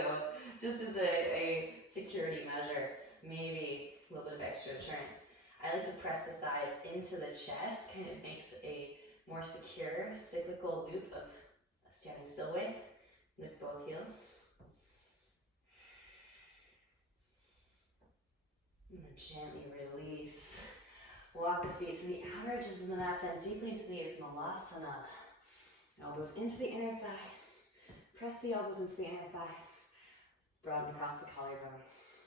just as a security measure, maybe a little bit of extra insurance. I like to press the thighs into the chest, kind of makes a more secure cyclical loop of standing still with. Lift both heels. And then gently release. Walk the feet to the outer edges of the mat, then deeply into the Malasana. Elbows into the inner thighs. Press the elbows into the inner thighs. Broaden across the collarbones.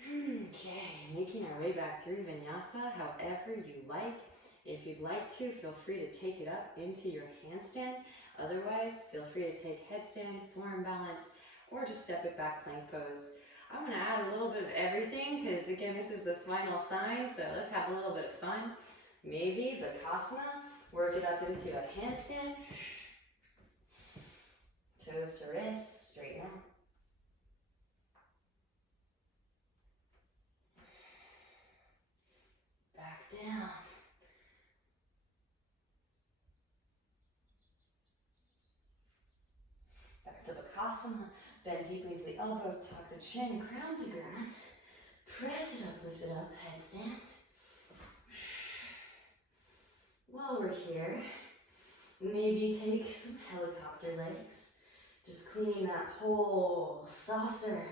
Okay, making our way back through Vinyasa however you like. If you'd like to, feel free to take it up into your handstand. Otherwise, feel free to take headstand, forearm balance, or just step it back, plank pose. I'm going to add a little bit of everything because, again, this is the final sign, so let's have a little bit of fun. Maybe Bakasana, work it up into a handstand. Toes to wrists, straighten out. Back down. Back to Bakasana. Bend deeply into the elbows, tuck the chin, crown to ground. Press it up, lift it up, headstand. While we're here, maybe take some helicopter legs. Just cleaning that whole saucer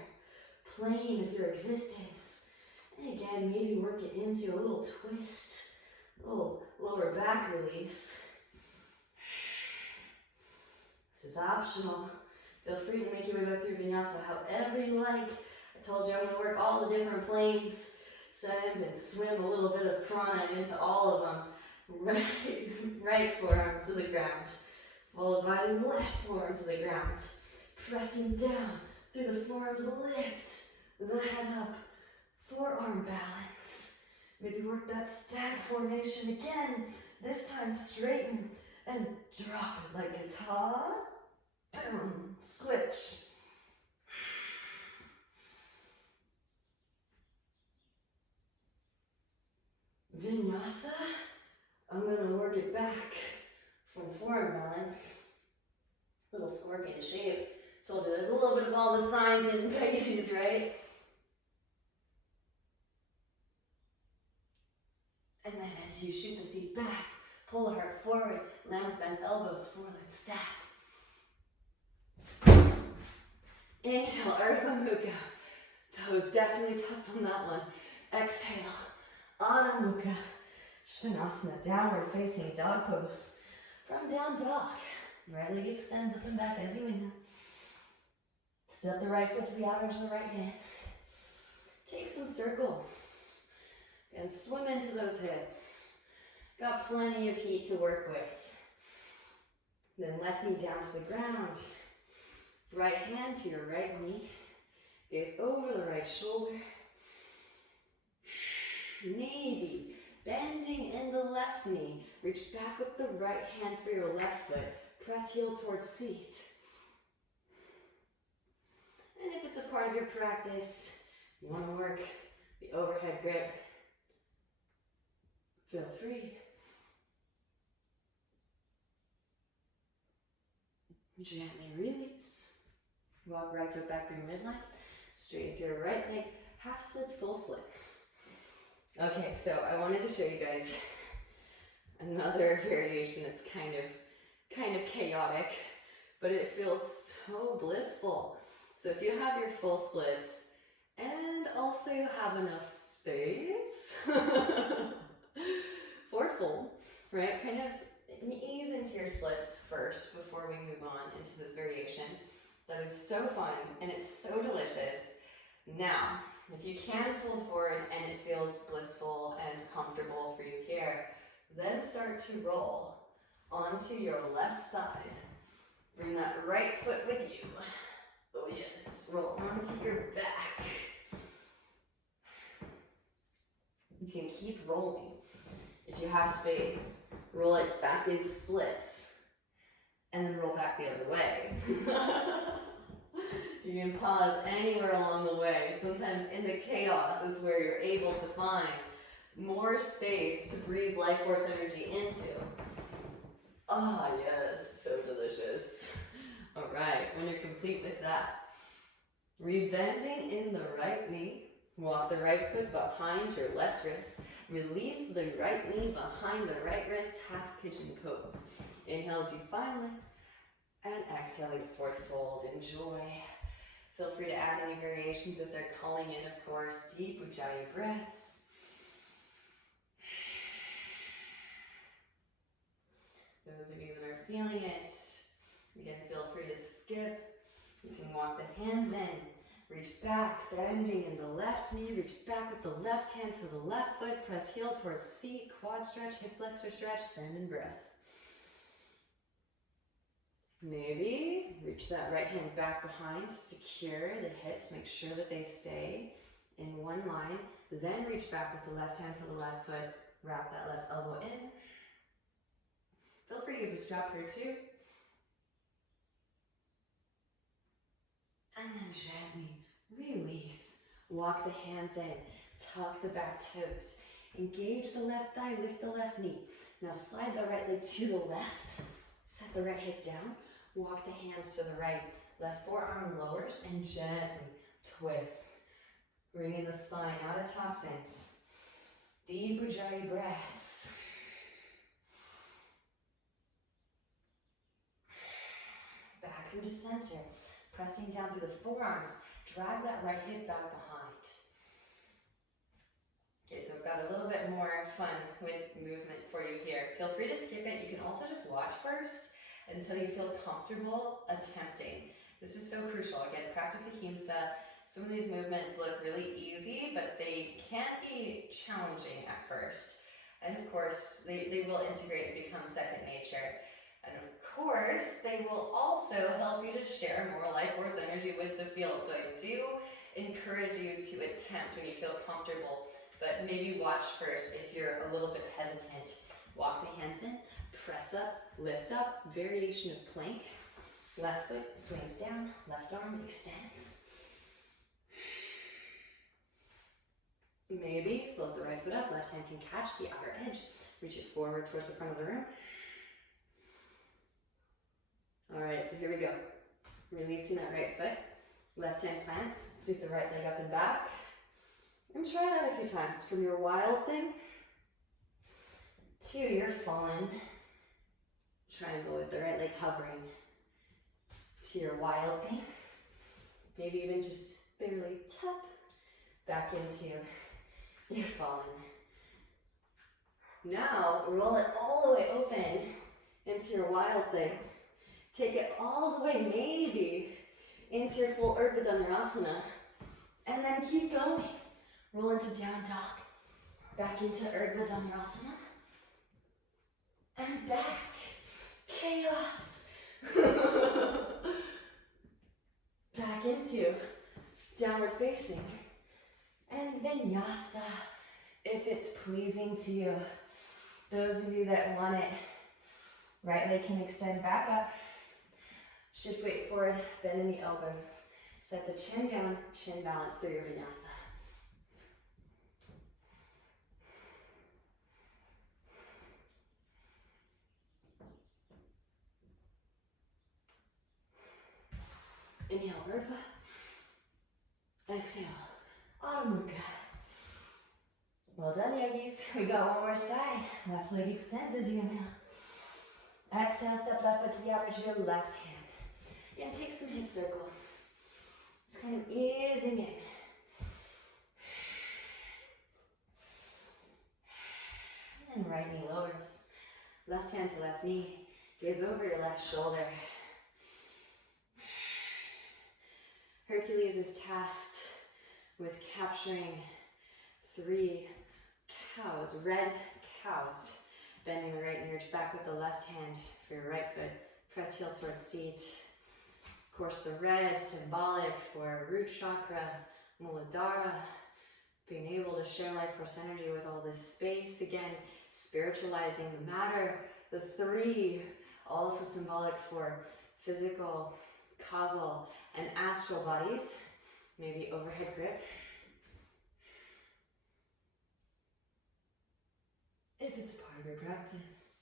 plane of your existence. And again, maybe work it into a little twist, a little lower back release. This is optional. Feel free to make your way back through Vinyasa however you like. I told you I'm going to work all the different planes, send and swim a little bit of prana into all of them. Right forearm to the ground, followed by the left forearm to the ground. Pressing down through the forearms, lift the head up, forearm balance. Maybe work that stag formation again. This time straighten and drop it like it's hot. Boom, switch. Vinyasa, I'm gonna work it back from forearm balance. Little scorpion shape. Told you there's a little bit of all the signs in Pisces, right? And then as you shoot the feet back, pull the heart forward, land with bent elbows, forward stack. Inhale, Ardha Mukha. Toes definitely tucked on that one. Exhale, Adho Mukha. Svanasana, downward facing dog pose. From down dog, right leg extends up and back as you inhale. Step the right foot to the outer edge of the right hand. Take some circles and swim into those hips. Got plenty of heat to work with. Then left knee down to the ground. Right hand to your right knee. Gaze over the right shoulder. Maybe bending in the left knee. Reach back with the right hand for your left foot. Press heel towards seat. And if it's a part of your practice, you want to work the overhead grip, feel free. Gently release. Walk right foot back through midline. Straighten through your right leg. Half splits, full splits. Okay, so I wanted to show you guys Another variation that's kind of chaotic, but it feels so blissful. So if you have your full splits and also you have enough space for full, right? Kind of ease into your splits first before we move on into this variation. That is so fun and it's so delicious. Now, if you can fold forward and it feels blissful and comfortable for you here, then start to roll onto your left side. Bring that right foot with you. Oh yes, roll onto your back. You can keep rolling. If you have space, roll it back into splits and then roll back the other way. You can pause anywhere along the way. Sometimes in the chaos is where you're able to find more space to breathe life force energy into. Ah, yes, so delicious. All right, when you're complete with that, rebending in the right knee, walk the right foot behind your left wrist, release the right knee behind the right wrist, half pigeon pose. Inhale as you find length, and exhaling forward fold. Enjoy. Feel free to add any variations if they're calling in, of course. Deep Ujjayi breaths. Those of you that are feeling it, again, feel free to skip. You can walk the hands in, reach back, bending in the left knee, reach back with the left hand for the left foot, press heel towards seat, quad stretch, hip flexor stretch, send in breath. Maybe reach that right hand back behind to secure the hips, make sure that they stay in one line, then reach back with the left hand for the left foot, wrap that left elbow in. Feel free to use a strap here too. And then gently release. Walk the hands in, tuck the back toes, engage the left thigh, lift the left knee. Now slide the right leg to the left, set the right hip down, walk the hands to the right, left forearm lowers and gently twist. Bring in the spine out of toxins. Deep Ujjayi breaths. Back through to center, pressing down through the forearms. Drag that right hip back behind. Okay, so we've got a little bit more fun with movement for you here. Feel free to skip it. You can also just watch first until you feel comfortable attempting. This is so crucial. Again, practice ahimsa. Some of these movements look really easy, but they can be challenging at first. And of course, they will integrate and become second nature. And of course, they will also help you to share more life force energy with the field. So I do encourage you to attempt when you feel comfortable, but maybe watch first if you're a little bit hesitant. Walk the hands in, press up, lift up, variation of plank. Left foot swings down, left arm extends. Maybe float the right foot up, left hand can catch the outer edge. Reach it forward towards the front of the room. All right, so here we go. Releasing that right foot, left hand plants, sweep the right leg up and back. And try that a few times from your wild thing to your fallen triangle with the right leg hovering to your wild thing. Maybe even just barely tap back into your fallen. Now roll it all the way open into your wild thing. Take it all the way maybe into your full Urdhva Dhanurasana. And then keep going. Roll into down dog. Back into Urdhva Dhanurasana. And back. Chaos. Back into downward facing. And vinyasa, if it's pleasing to you. Those of you that want it, right leg can extend back up. Shift weight forward, bend in the elbows. Set the chin down, chin balance through your vinyasa. Inhale, Urdhva. Exhale, Adho Mukha. Well done, yogis. We got one more side. Left leg extends as you inhale. Exhale, step left foot to the outer edge of your left hand. Again, take some hip circles. Just kind of easing in. And right knee lowers. Left hand to left knee. Gaze over your left shoulder. Hercules is tasked with capturing 3 cows, red cows. Bending the right knee arch back with the left hand for your right foot. Press heel towards seat. Of course, the red, symbolic for root chakra, Muladhara. Being able to share life force energy with all this space. Again, spiritualizing the matter. The 3, also symbolic for physical, causal, and astral bodies. Maybe overhead grip. If it's part of your practice.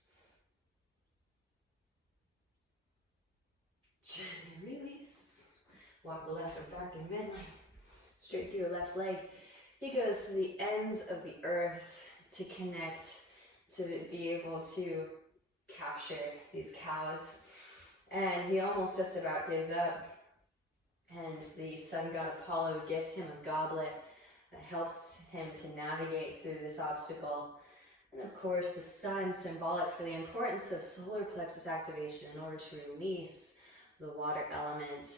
Gently release. Walk the left foot back to midline. Straight through your left leg. He goes to the ends of the earth to connect, to be able to capture these cows. And he almost just about gives up. And the sun god Apollo gives him a goblet that helps him to navigate through this obstacle. And of course, the sun, symbolic for the importance of solar plexus activation in order to release the water element.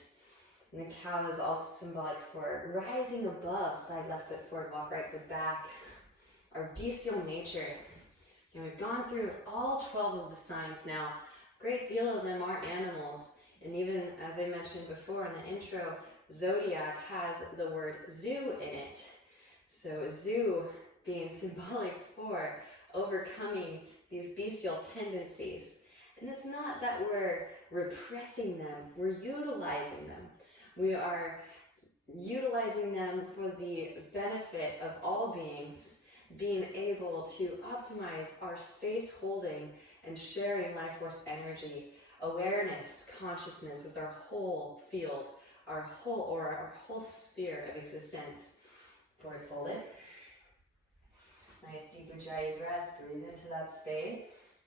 And the cow is also symbolic for rising above, side left foot forward, walk right foot back. Our bestial nature. And we've gone through all 12 of the signs now. A great deal of them are animals. And even, as I mentioned before in the intro, zodiac has the word zoo in it. So zoo being symbolic for overcoming these bestial tendencies. And it's not that we're repressing them, we're utilizing them. We are utilizing them for the benefit of all beings, being able to optimize our space holding and sharing life force energy, awareness, consciousness with our whole field, our whole sphere of existence. Forward fold it. Nice deep Ujjayi breaths, breathe into that space.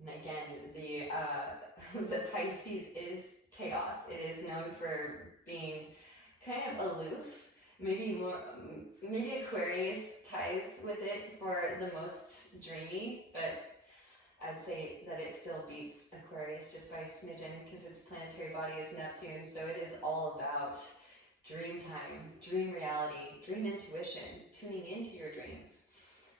And again, the Pisces is chaos. It is known for being kind of aloof. Maybe Aquarius ties with it for the most dreamy, but I'd say that it still beats Aquarius just by a smidgen because its planetary body is Neptune. So it is all about dream time, dream reality, dream intuition, tuning into your dreams.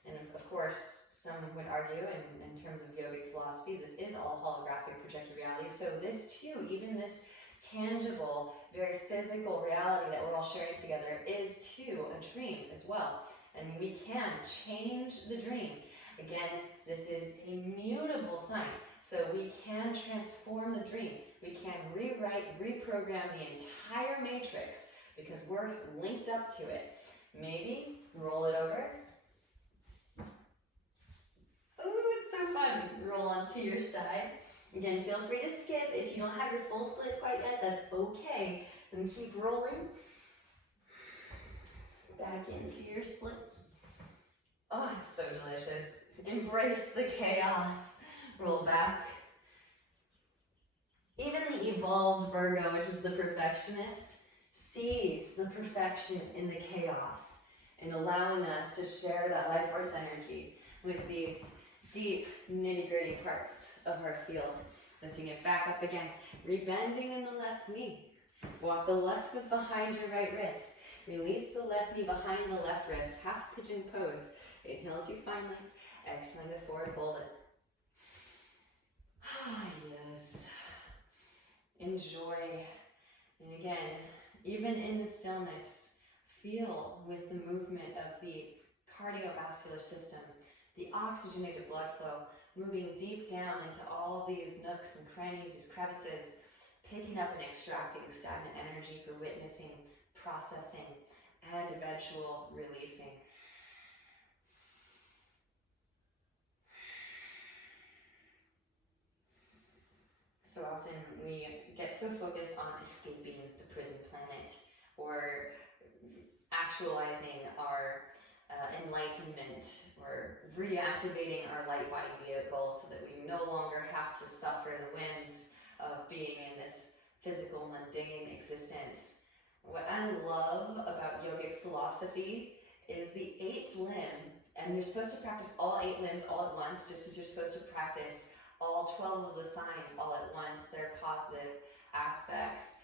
And of course, some would argue in terms of yogic philosophy, this is all holographic projected reality. So this too, even this tangible, very physical reality that we're all sharing together is too a dream as well. And we can change the dream. Again, this is a mutable sign. So we can transform the dream. We can rewrite, reprogram the entire matrix because we're linked up to it. Maybe roll it over. So fun. Roll onto your side. Again, feel free to skip. If you don't have your full split quite yet, that's okay. Then keep rolling. Back into your splits. Oh, it's so delicious. Embrace the chaos. Roll back. Even the evolved Virgo, which is the perfectionist, sees the perfection in the chaos and allowing us to share that life force energy with these deep nitty-gritty parts of our field. Lifting it back up again. Rebending in the left knee. Walk the left foot behind your right wrist. Release the left knee behind the left wrist. Half pigeon pose. Inhale as you find length. Exhale to forward fold it. Ah, yes. Enjoy. And again, even in the stillness, feel with the movement of the cardiovascular system, the oxygenated blood flow, moving deep down into all these nooks and crannies, these crevices, picking up and extracting stagnant energy for witnessing, processing, and eventual releasing. So often we get so focused on escaping the prison planet or actualizing our enlightenment, or reactivating our light body vehicle so that we no longer have to suffer the whims of being in this physical, mundane existence. What I love about yogic philosophy is the 8th limb, and you're supposed to practice all 8 limbs all at once, just as you're supposed to practice all 12 of the signs all at once, their positive aspects,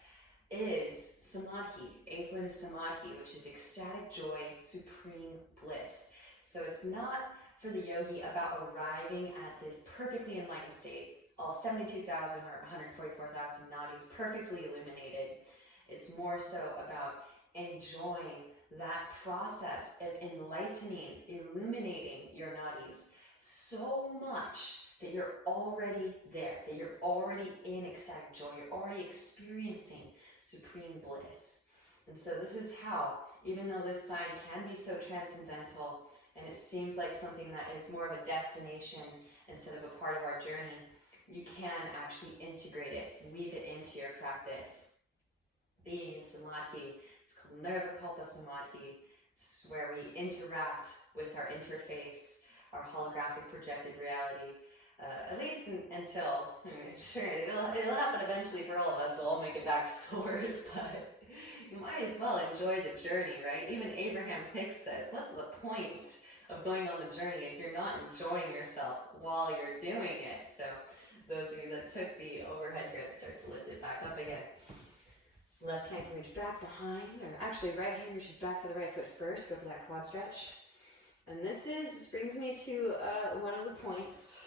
is samadhi. 8th limb samadhi, which is ecstatic joy, supreme bliss. So it's not for the yogi about arriving at this perfectly enlightened state, all 72,000 or 144,000 nadis perfectly illuminated. It's more so about enjoying that process of enlightening, illuminating your nadis so much that you're already there, that you're already in ecstatic joy, you're already experiencing supreme bliss. And so this is how, even though this sign can be so transcendental and it seems like something that is more of a destination instead of a part of our journey, you can actually integrate it, weave it into your practice. Being in samadhi, it's called Nirvikalpa Samadhi. It's where we interact with our interface, our holographic projected reality, at least until, sure, it'll happen eventually for all of us, we'll all make it back to source, but you might as well enjoy the journey, right? Even Abraham Hicks says, what's the point of going on the journey if you're not enjoying yourself while you're doing it? So those of you that took the overhead grip, start to lift it back up again. Left hand can reach back behind, or actually right hand reaches back for the right foot first, go for that quad stretch. And this brings me to one of the points.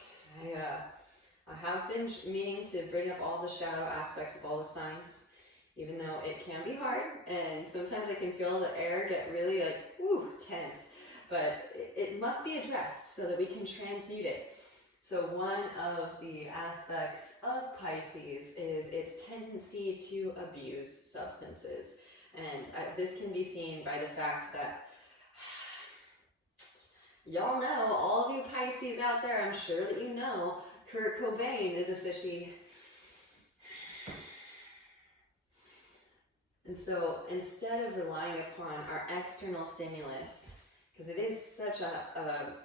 I have been meaning to bring up all the shadow aspects of all the signs, even though it can be hard, and sometimes I can feel the air get really like, woo, tense, but it must be addressed so that we can transmute it. So one of the aspects of Pisces is its tendency to abuse substances. And this can be seen by the fact that y'all know, all of you Pisces out there, I'm sure that you know, Kurt Cobain is a fishy. And so instead of relying upon our external stimulus, because it is such a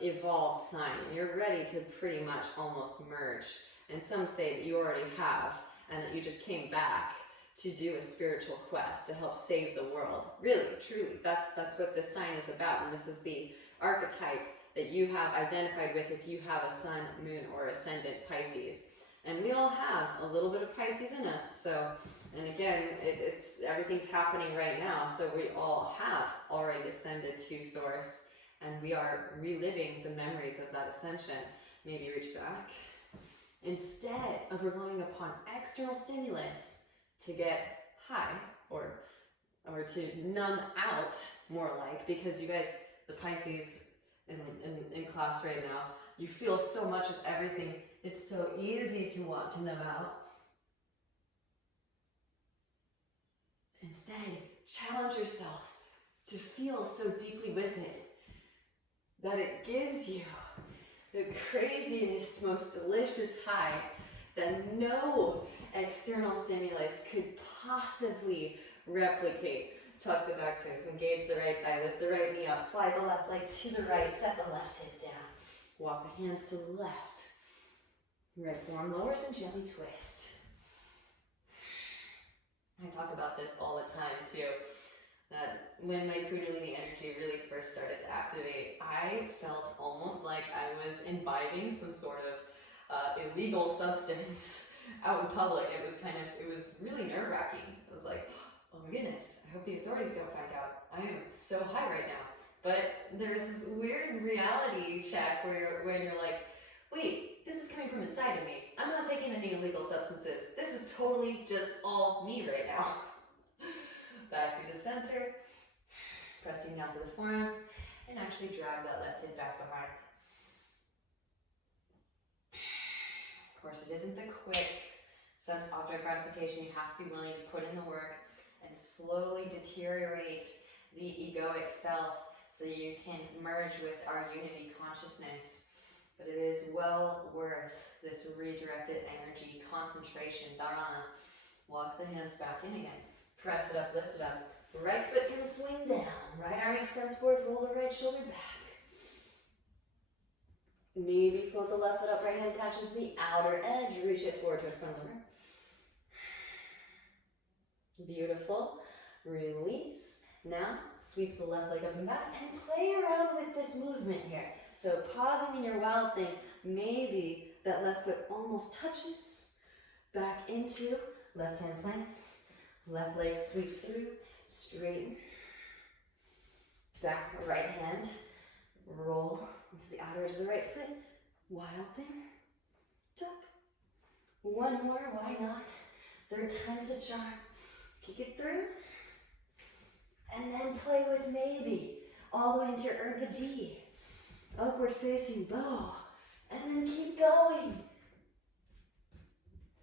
evolved sign, you're ready to pretty much almost merge. And some say that you already have, and that you just came back to do a spiritual quest to help save the world. Really, truly, that's what this sign is about, and this is the archetype that you have identified with if you have a sun, moon, or ascendant Pisces. And we all have a little bit of Pisces in us, so, and again, everything's happening right now, so we all have already ascended to source, and we are reliving the memories of that ascension. Maybe reach back. Instead of relying upon external stimulus to get high, or to numb out, more like, because you guys, the Pisces in class right now, you feel so much of everything. It's so easy to want to numb out. Instead, challenge yourself to feel so deeply with it that it gives you the craziest, most delicious high that no external stimulus could possibly replicate. Tuck the back toes, engage the right thigh, lift the right knee up, slide the left leg to the right, set the left hip down. Walk the hands to the left. Right forearm lowers and gently twist. I talk about this all the time too, that when my kundalini energy really first started to activate, I felt almost like I was imbibing some sort of illegal substance out in public. It was really nerve-wracking. It was like, oh my goodness, I hope the authorities don't find out. I am so high right now. But there's this weird reality check when you're like, wait, this is coming from inside of me. I'm not taking any illegal substances. This is totally just all me right now. Back through the center, pressing down through the forearms, and actually drag that left hip back behind. Of course, it isn't the quick sense object gratification. You have to be willing to put in the work and slowly deteriorate the egoic self so that you can merge with our unity consciousness. But it is well worth this redirected energy, concentration, dharana. Walk the hands back in again. Press it up, lift it up. Right foot can swing down. Right arm extends forward, roll the right shoulder back. Maybe float the left foot up, right hand catches the outer edge. Reach it forward towards front lever. Beautiful. Release. Now, sweep the left leg up and back and play around with this movement here. So pausing in your wild thing, maybe that left foot almost touches. Back into left hand plants. Left leg sweeps through, straighten. Back, right hand. Roll into the outer edge of the right foot. Wild thing. Tuck. One more, why not? Third time's the charm. Kick it through. And then play with maybe all the way into your embodied. Upward facing bow. And then keep going.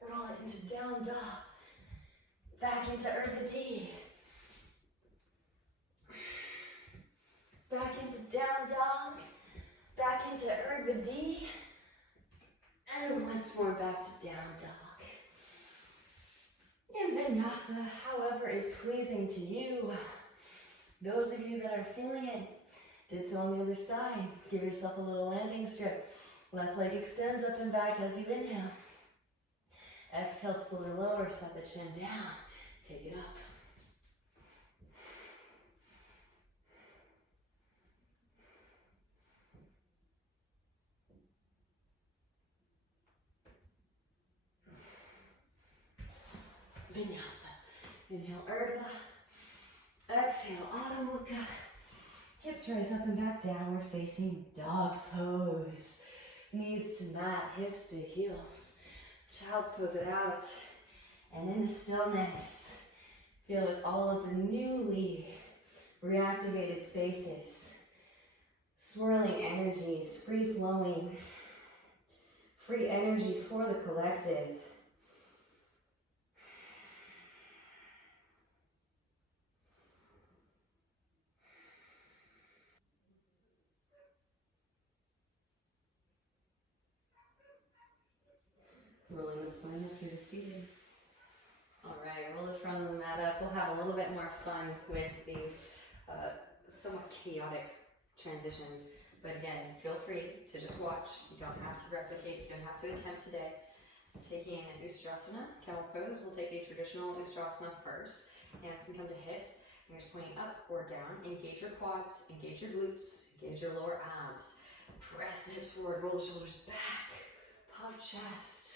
Roll it into down dog. Back into embodied. Back into down dog. Back into embodied. And once more back to down dog. And vinyasa, however, is pleasing to you. Those of you that are feeling it, did so on the other side. Give yourself a little landing strip. Left leg extends up and back as you inhale. Exhale, slowly lower, set the chin down. Take it up. Vinyasa. Inhale, Urdhva. Exhale, Adho Mukha. Hips rise up and back, downward facing dog pose. Knees to mat, hips to heels. Child's pose it out. And in the stillness, feel with all of the newly reactivated spaces. Swirling energies, free flowing. Free energy for the collective. Rolling the spine up through the seated. Alright, roll the front of the mat up. We'll have a little bit more fun with these somewhat chaotic transitions. But again, feel free to just watch. You don't have to replicate, you don't have to attempt today. Taking an Ustrasana, camel pose, we'll take a traditional Ustrasana first. Hands can come to hips, fingers pointing up or down. Engage your quads, engage your glutes, engage your lower abs. Press the hips forward, roll the shoulders back, puff chest.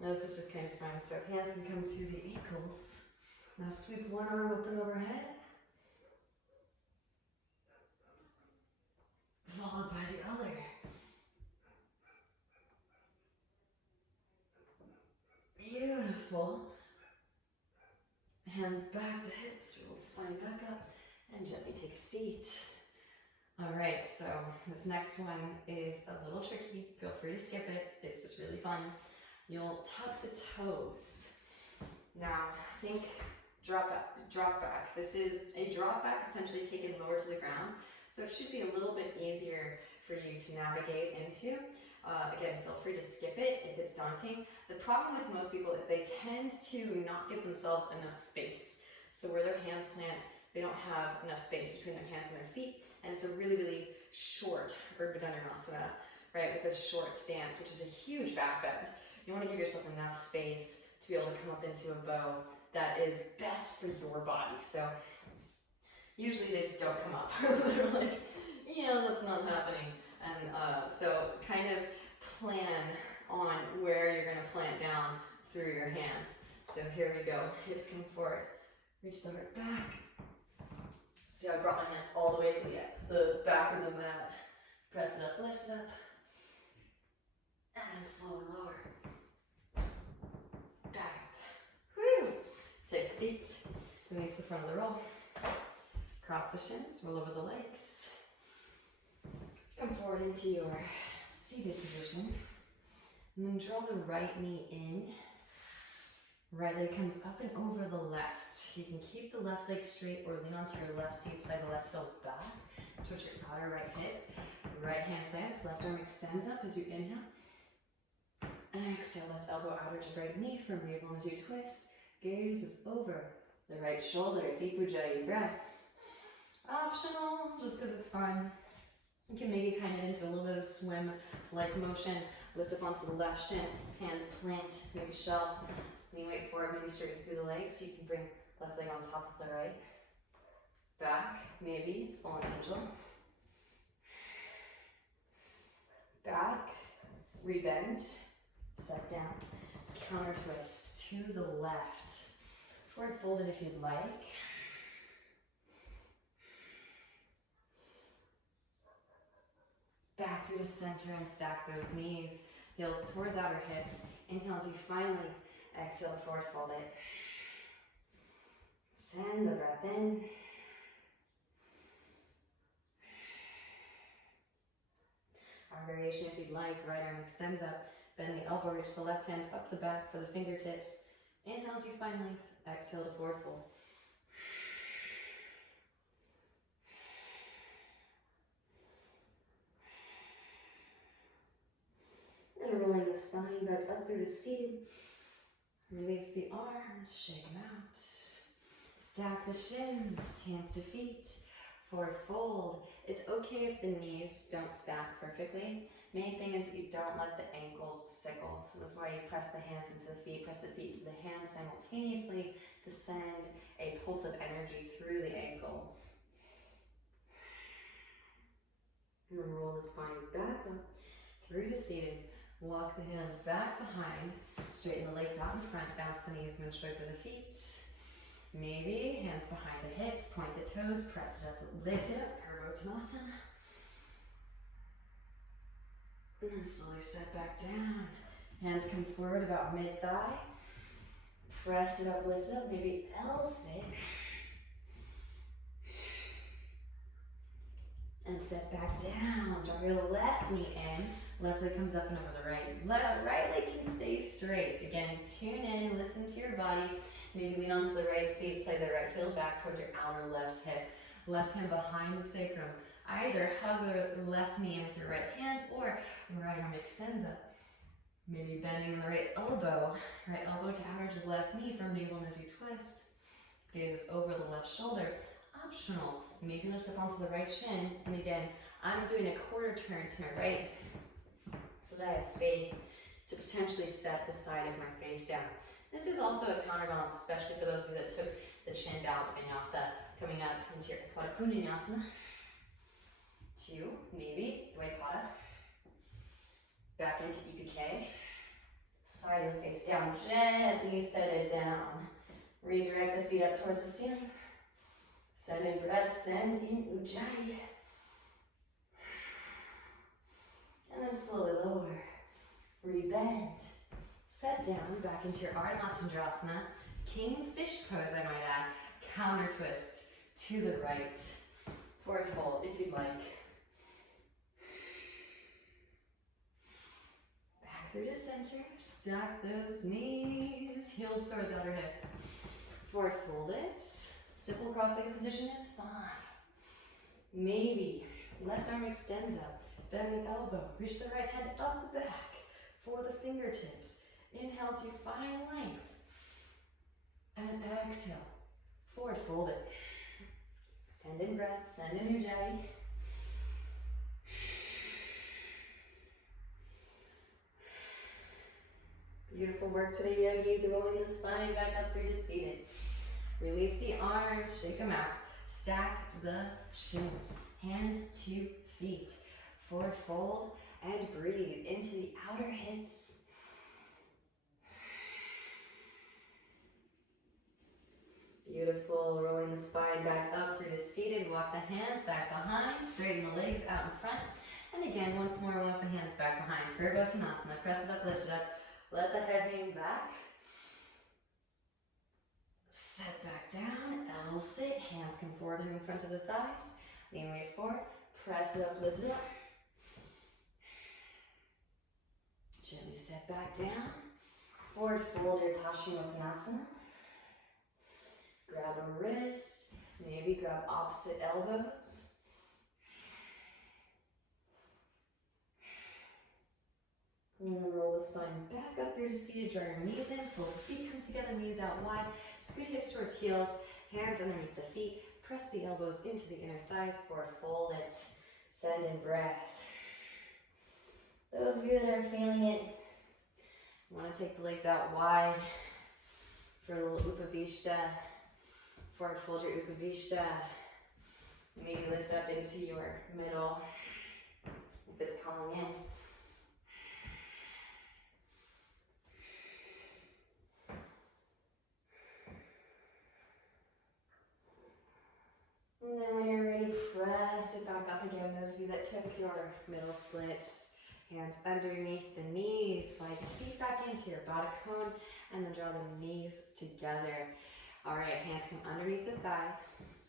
Now this is just kind of fun. So hands can come to the ankles. Now sweep one arm open overhead. Followed by the other. Beautiful. Hands back to hips, roll the spine back up, and gently take a seat. All right, so this next one is a little tricky. Feel free to skip it. It's just really fun. You'll tuck the toes. Now, think drop back. This is a drop back, essentially taken lower to the ground. So it should be a little bit easier for you to navigate into. Again, feel free to skip it if it's daunting. The problem with most people is they tend to not give themselves enough space. So where their hands plant, they don't have enough space between their hands and their feet. And it's a really, really short Urdhva right, with a short stance, which is a huge back bend. You want to give yourself enough space to be able to come up into a bow that is best for your body. So usually they just don't come up. They're like, yeah, that's not happening. And so kind of plan on where you're going to plant down through your hands. So here we go. Hips come forward. Reach the heart back. See how I brought my hands all the way to the back of the mat. Press it up, lift it up. And then slowly lower. Back up. Woo! Take a seat. Release the front of the roll. Cross the shins, roll over the legs. Come forward into your seated position. And then draw the right knee in. Right leg comes up and over the left. You can keep the left leg straight or lean onto your left seat side, the left heel back towards your outer right hip. Right hand plants, left arm extends up as you inhale. And exhale, left elbow outer to right knee, firm navel as you twist. Gaze is over the right shoulder, deep ujjayi breaths. Optional, just because it's fun. You can make it kind of into a little bit of swim-like motion. Lift up onto the left shin, hands plant, maybe shelf, lean weight forward, maybe straighten through the legs. You can bring left leg on top of the right. Back, maybe, fallen angel. Back, rebend, set down, counter twist to the left. Forward folded if you'd like. Back through the center and stack those knees. Heels towards outer hips. Inhale as you finally exhale to forward fold it. Send the breath in. Our variation if you'd like. Right arm extends up. Bend the elbow, reach the left hand up the back for the fingertips. Inhale as you find length. Exhale to forward fold. And rolling the spine back up through to seated. Release the arms, shake them out. Stack the shins, hands to feet. Forward fold. It's okay if the knees don't stack perfectly. Main thing is that you don't let the ankles sickle. So this is why you press the hands into the feet, press the feet to the hands simultaneously to send a pulse of energy through the ankles. And then roll the spine back up through to seated. Walk the hands back behind, straighten the legs out in front, bounce the knees, no stroke of the feet. Maybe hands behind the hips, point the toes, press it up, lift it up, Purvottanasana. And then slowly step back down. Hands come forward about mid-thigh. Press it up, lift it up, maybe L-sit. And step back down, drop your left knee in. Left leg comes up and over the right. Right leg can stay straight. Again, tune in, listen to your body. Maybe lean onto the right seat, slide the right heel back towards your outer left hip. Left hand behind the sacrum. Either hug the left knee in with your right hand or right arm extends up. Maybe bending the right elbow to outer to the left knee for a navel nizzy twist. Gaze is over the left shoulder. Optional. Maybe lift up onto the right shin. And again, I'm doing a quarter turn to my right so that I have space to potentially set the side of my face down. This is also a counterbalance, especially for those of you that took the chin balance vinyasa, coming up into your Kundalini. 2, maybe Dvaipada. Back into EPK. Side of the face down, gently set it down. Redirect the feet up towards the ceiling. Send in breath, send in Ujjayi. And then slowly lower. Rebend. Set down, back into your Ardha Matsyendrasana. Kingfish pose, I might add. Counter twist to the right. Forward fold if you'd like. Back through to center. Stack those knees. Heels towards outer hips. Forward fold it. Simple cross-legged position is fine. Maybe left arm extends up. Bend the elbow. Reach the right hand up the back for the fingertips. Inhale as you find length. And exhale. Forward fold it. Send in breath. Send in Ujjayi. Beautiful work today, yogis. Rolling the spine back up through to seated. Release the arms, shake them out. Stack the shins, hands to feet. Forward fold and breathe into the outer hips. Beautiful, rolling the spine back up through to seated. Walk the hands back behind, straighten the legs out in front. And again, once more, walk the hands back behind. Purvottanasana, press it up, lift it up. Let the head hang back. Set back down, L-sit, hands come forward and in front of the thighs. Lean weight forward, press it up, lift it up. Gently set back down. Forward fold your Paschimottanasana. Grab a wrist, maybe grab opposite elbows. And then roll the spine back up through to seated, draw your knees in, so the feet come together, knees out wide, scoot hips towards heels, hands underneath the feet, press the elbows into the inner thighs, forward fold it, send in breath. Those of you that are feeling it, want to take the legs out wide for a little Upavishta, forward fold your Upavishta, maybe lift up into your middle if it's calling in. And then when you're ready, press it back up again. Those of you that took your middle splits, hands underneath the knees, slide the feet back into your body cone, and then draw the knees together. All right, hands come underneath the thighs,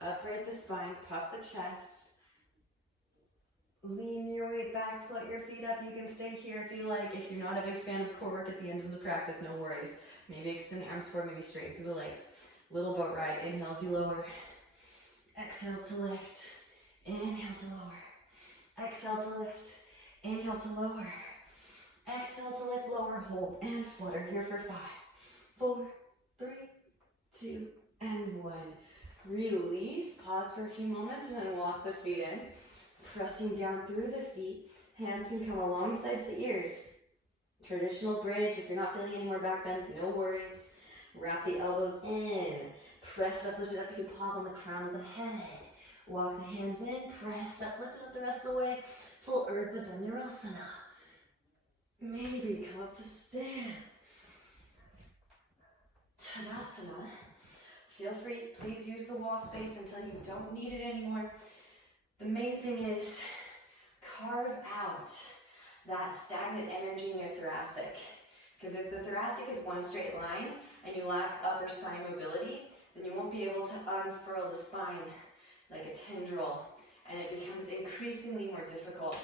upright the spine, puff the chest. Lean your weight back, float your feet up. You can stay here if you like. If you're not a big fan of core work at the end of the practice, no worries. Maybe extend the arms forward, maybe straight through the legs. Little boat ride, inhales you lower. Exhales to lift, inhale to lower, exhale to lift, inhale to lower, exhale to lift, lower, hold, and flutter here for 5, 4, 3, 2, and 1. Release, pause for a few moments, and then walk the feet in. Pressing down through the feet, hands can come alongside the ears. Traditional bridge, if you're not feeling any more back bends, no worries. Wrap the elbows in. Press it up, lift it up. You can pause on the crown of the head. Walk the hands in, press up, lift it up the rest of the way. Full Urdhva Dhanurasana. Maybe come up to stand. Tadasana. Feel free, please use the wall space until you don't need it anymore. The main thing is carve out that stagnant energy in your thoracic. Because if the thoracic is one straight line and you lack upper spine mobility, then you won't be able to unfurl the spine like a tendril, and it becomes increasingly more difficult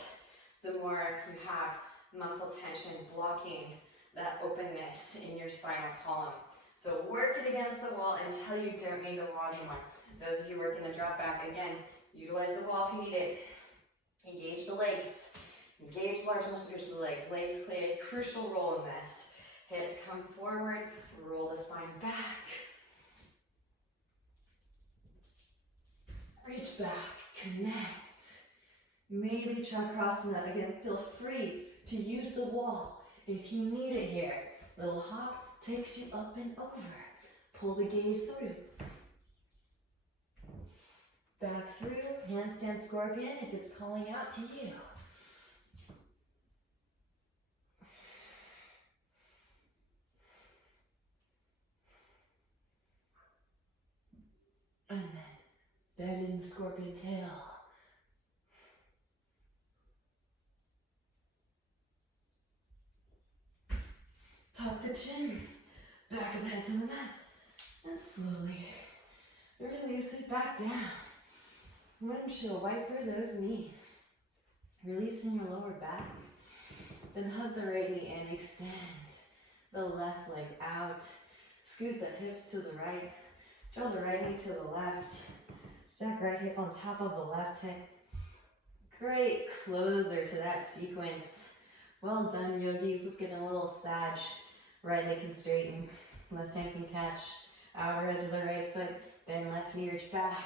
the more you have muscle tension blocking that openness in your spinal column. So work it against the wall until you don't need the wall anymore. Those of you working the drop back, again, utilize the wall if you need it. Engage the legs. Engage large muscles of the legs. Legs play a crucial role in this. Hips come forward, roll the spine back. Reach back, connect. Maybe Chakrasana. Again, feel free to use the wall if you need it here. Little hop takes you up and over. Pull the gaze through. Back through, handstand scorpion if it's calling out to you. And then bend in the scorpion tail. Tuck the chin, back of the head to the mat, and slowly release it back down. Windshield wiper those knees. Releasing your lower back. Then hug the right knee and extend the left leg out. Scoot the hips to the right. Draw the right knee to the left. Stack right hip on top of the left hip. Great closer to that sequence. Well done, yogis. Let's get in a little sag. Right leg can straighten. Left hand can catch. Outer edge of the right foot. Bend left knee, reach back.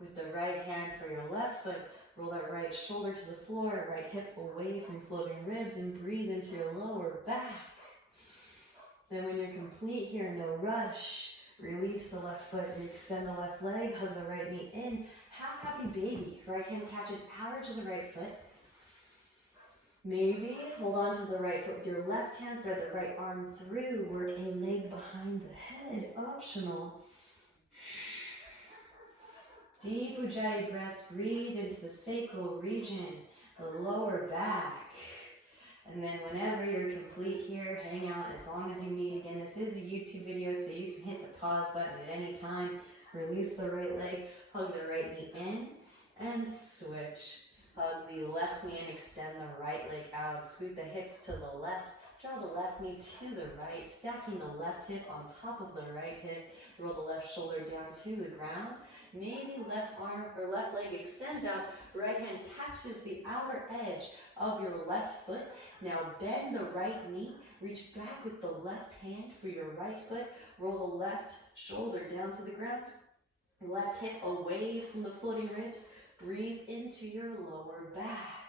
With the right hand for your left foot, roll that right shoulder to the floor, right hip away from floating ribs, and breathe into your lower back. Then when you're complete here, no rush. Release the left foot, extend the left leg, hug the right knee in. Half happy baby. Right hand catches outer edge of the right foot. Maybe hold on to the right foot with your left hand, thread the right arm through, work a leg behind the head, optional. Deep Ujjayi breaths, breathe into the sacral region, the lower back. And then whenever you're complete here, hang out as long as you need. Again, this is a YouTube video, so you can hit the pause button at any time. Release the right leg, hug the right knee in, and switch. Hug the left knee and extend the right leg out. Scoot the hips to the left. Draw the left knee to the right, stacking the left hip on top of the right hip. Roll the left shoulder down to the ground. Maybe left arm or left leg extends out. Right hand catches the outer edge of your left foot Now bend the right knee, reach back with the left hand for your right foot, roll the left shoulder down to the ground, left hip away from the floating ribs, breathe into your lower back.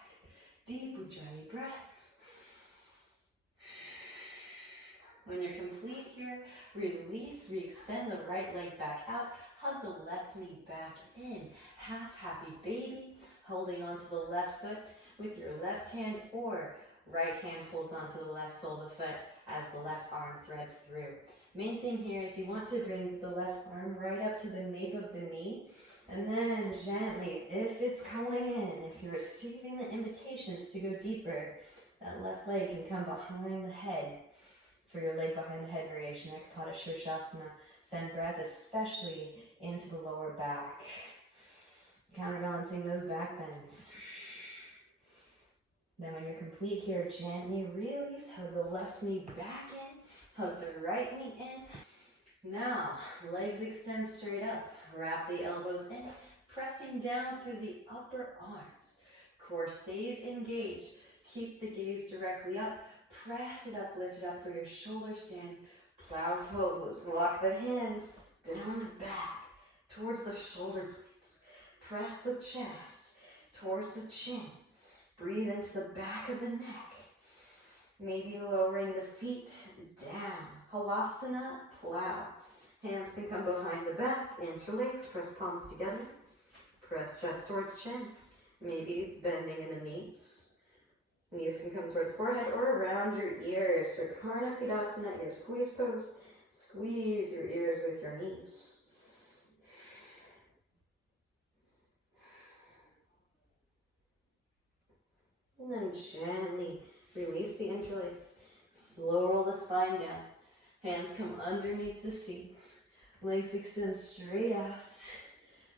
Deep Ujjayi breaths. When you're complete here, release, re-extend the right leg back out, hug the left knee back in, half happy baby, holding onto the left foot with your left hand, or right hand holds onto the left sole of the foot as the left arm threads through. Main thing here is you want to bring the left arm right up to the nape of the knee, and then gently, if it's calling in, if you're receiving the invitations to go deeper, that left leg can come behind the head for your leg behind the head variation, Ekapada Shirshasana. Send breath especially into the lower back, counterbalancing those back bends. Then when you're complete here, gently release, hug the left knee back in, hug the right knee in. Now, legs extend straight up, wrap the elbows in, pressing down through the upper arms. Core stays engaged, keep the gaze directly up, press it up, lift it up for your shoulder stand, plow pose. Walk the hands down the back, towards the shoulder blades. Press the chest towards the chin. Breathe into the back of the neck. Maybe lowering the feet down. Halasana, plow. Hands can come behind the back, interlace, press palms together. Press chest towards chin. Maybe bending in the knees. Knees can come towards forehead or around your ears. For Karna Pidasana, ear squeeze pose. Squeeze your ears with your knees. And then gently release the interlace. Slow roll the spine down. Hands come underneath the seat. Legs extend straight out.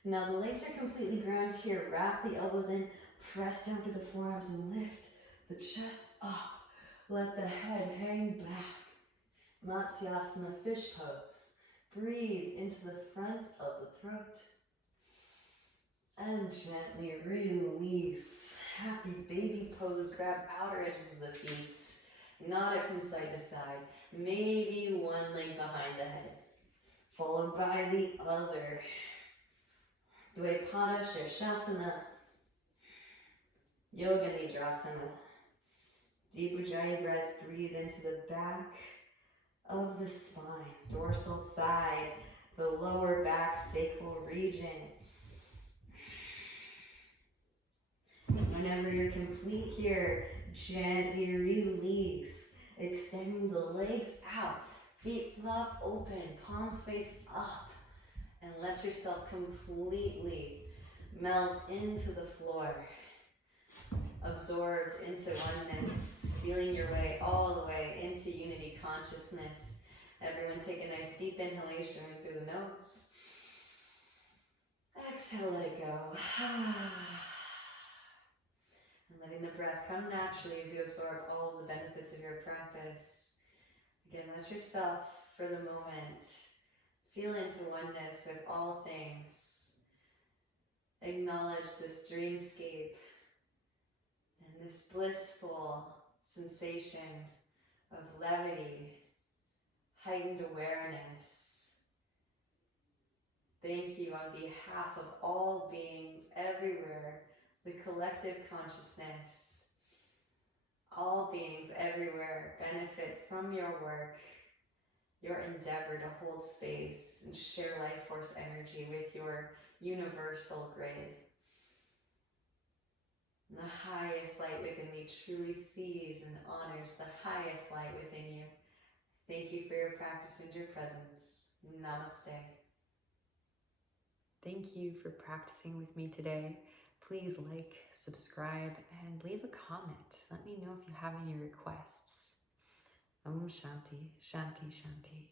Now the legs are completely grounded here. Wrap the elbows in. Press down through the forearms and lift the chest up. Let the head hang back. Matsyasana, fish pose. Breathe into the front of the throat. And gently release. Happy baby pose. Grab outer edges of the feet. Nod it from side to side. Maybe one leg behind the head, followed by the other. Dvaipada Shirshasana. Yoga Nidrasana. Deep Ujjayi breath. Breathe into the back of the spine. Dorsal side. The lower back sacral region. Whenever you're complete here, gently release, extending the legs out, feet flop open, palms face up, and let yourself completely melt into the floor, absorbed into oneness, feeling your way all the way into unity consciousness. Everyone take a nice deep inhalation through the nose. Exhale, let it go. And letting the breath come naturally as you absorb all of the benefits of your practice. Again, let yourself, for the moment, feel into oneness with all things. Acknowledge this dreamscape and this blissful sensation of levity, heightened awareness. Thank you on behalf of all beings everywhere, the collective consciousness. All beings everywhere benefit from your work, your endeavor to hold space and share life force energy with your universal grid. And the highest light within me truly sees and honors the highest light within you. Thank you for your practice and your presence. Namaste. Thank you for practicing with me today. Please like, subscribe, and leave a comment. Let me know if you have any requests. Om Shanti, Shanti, Shanti.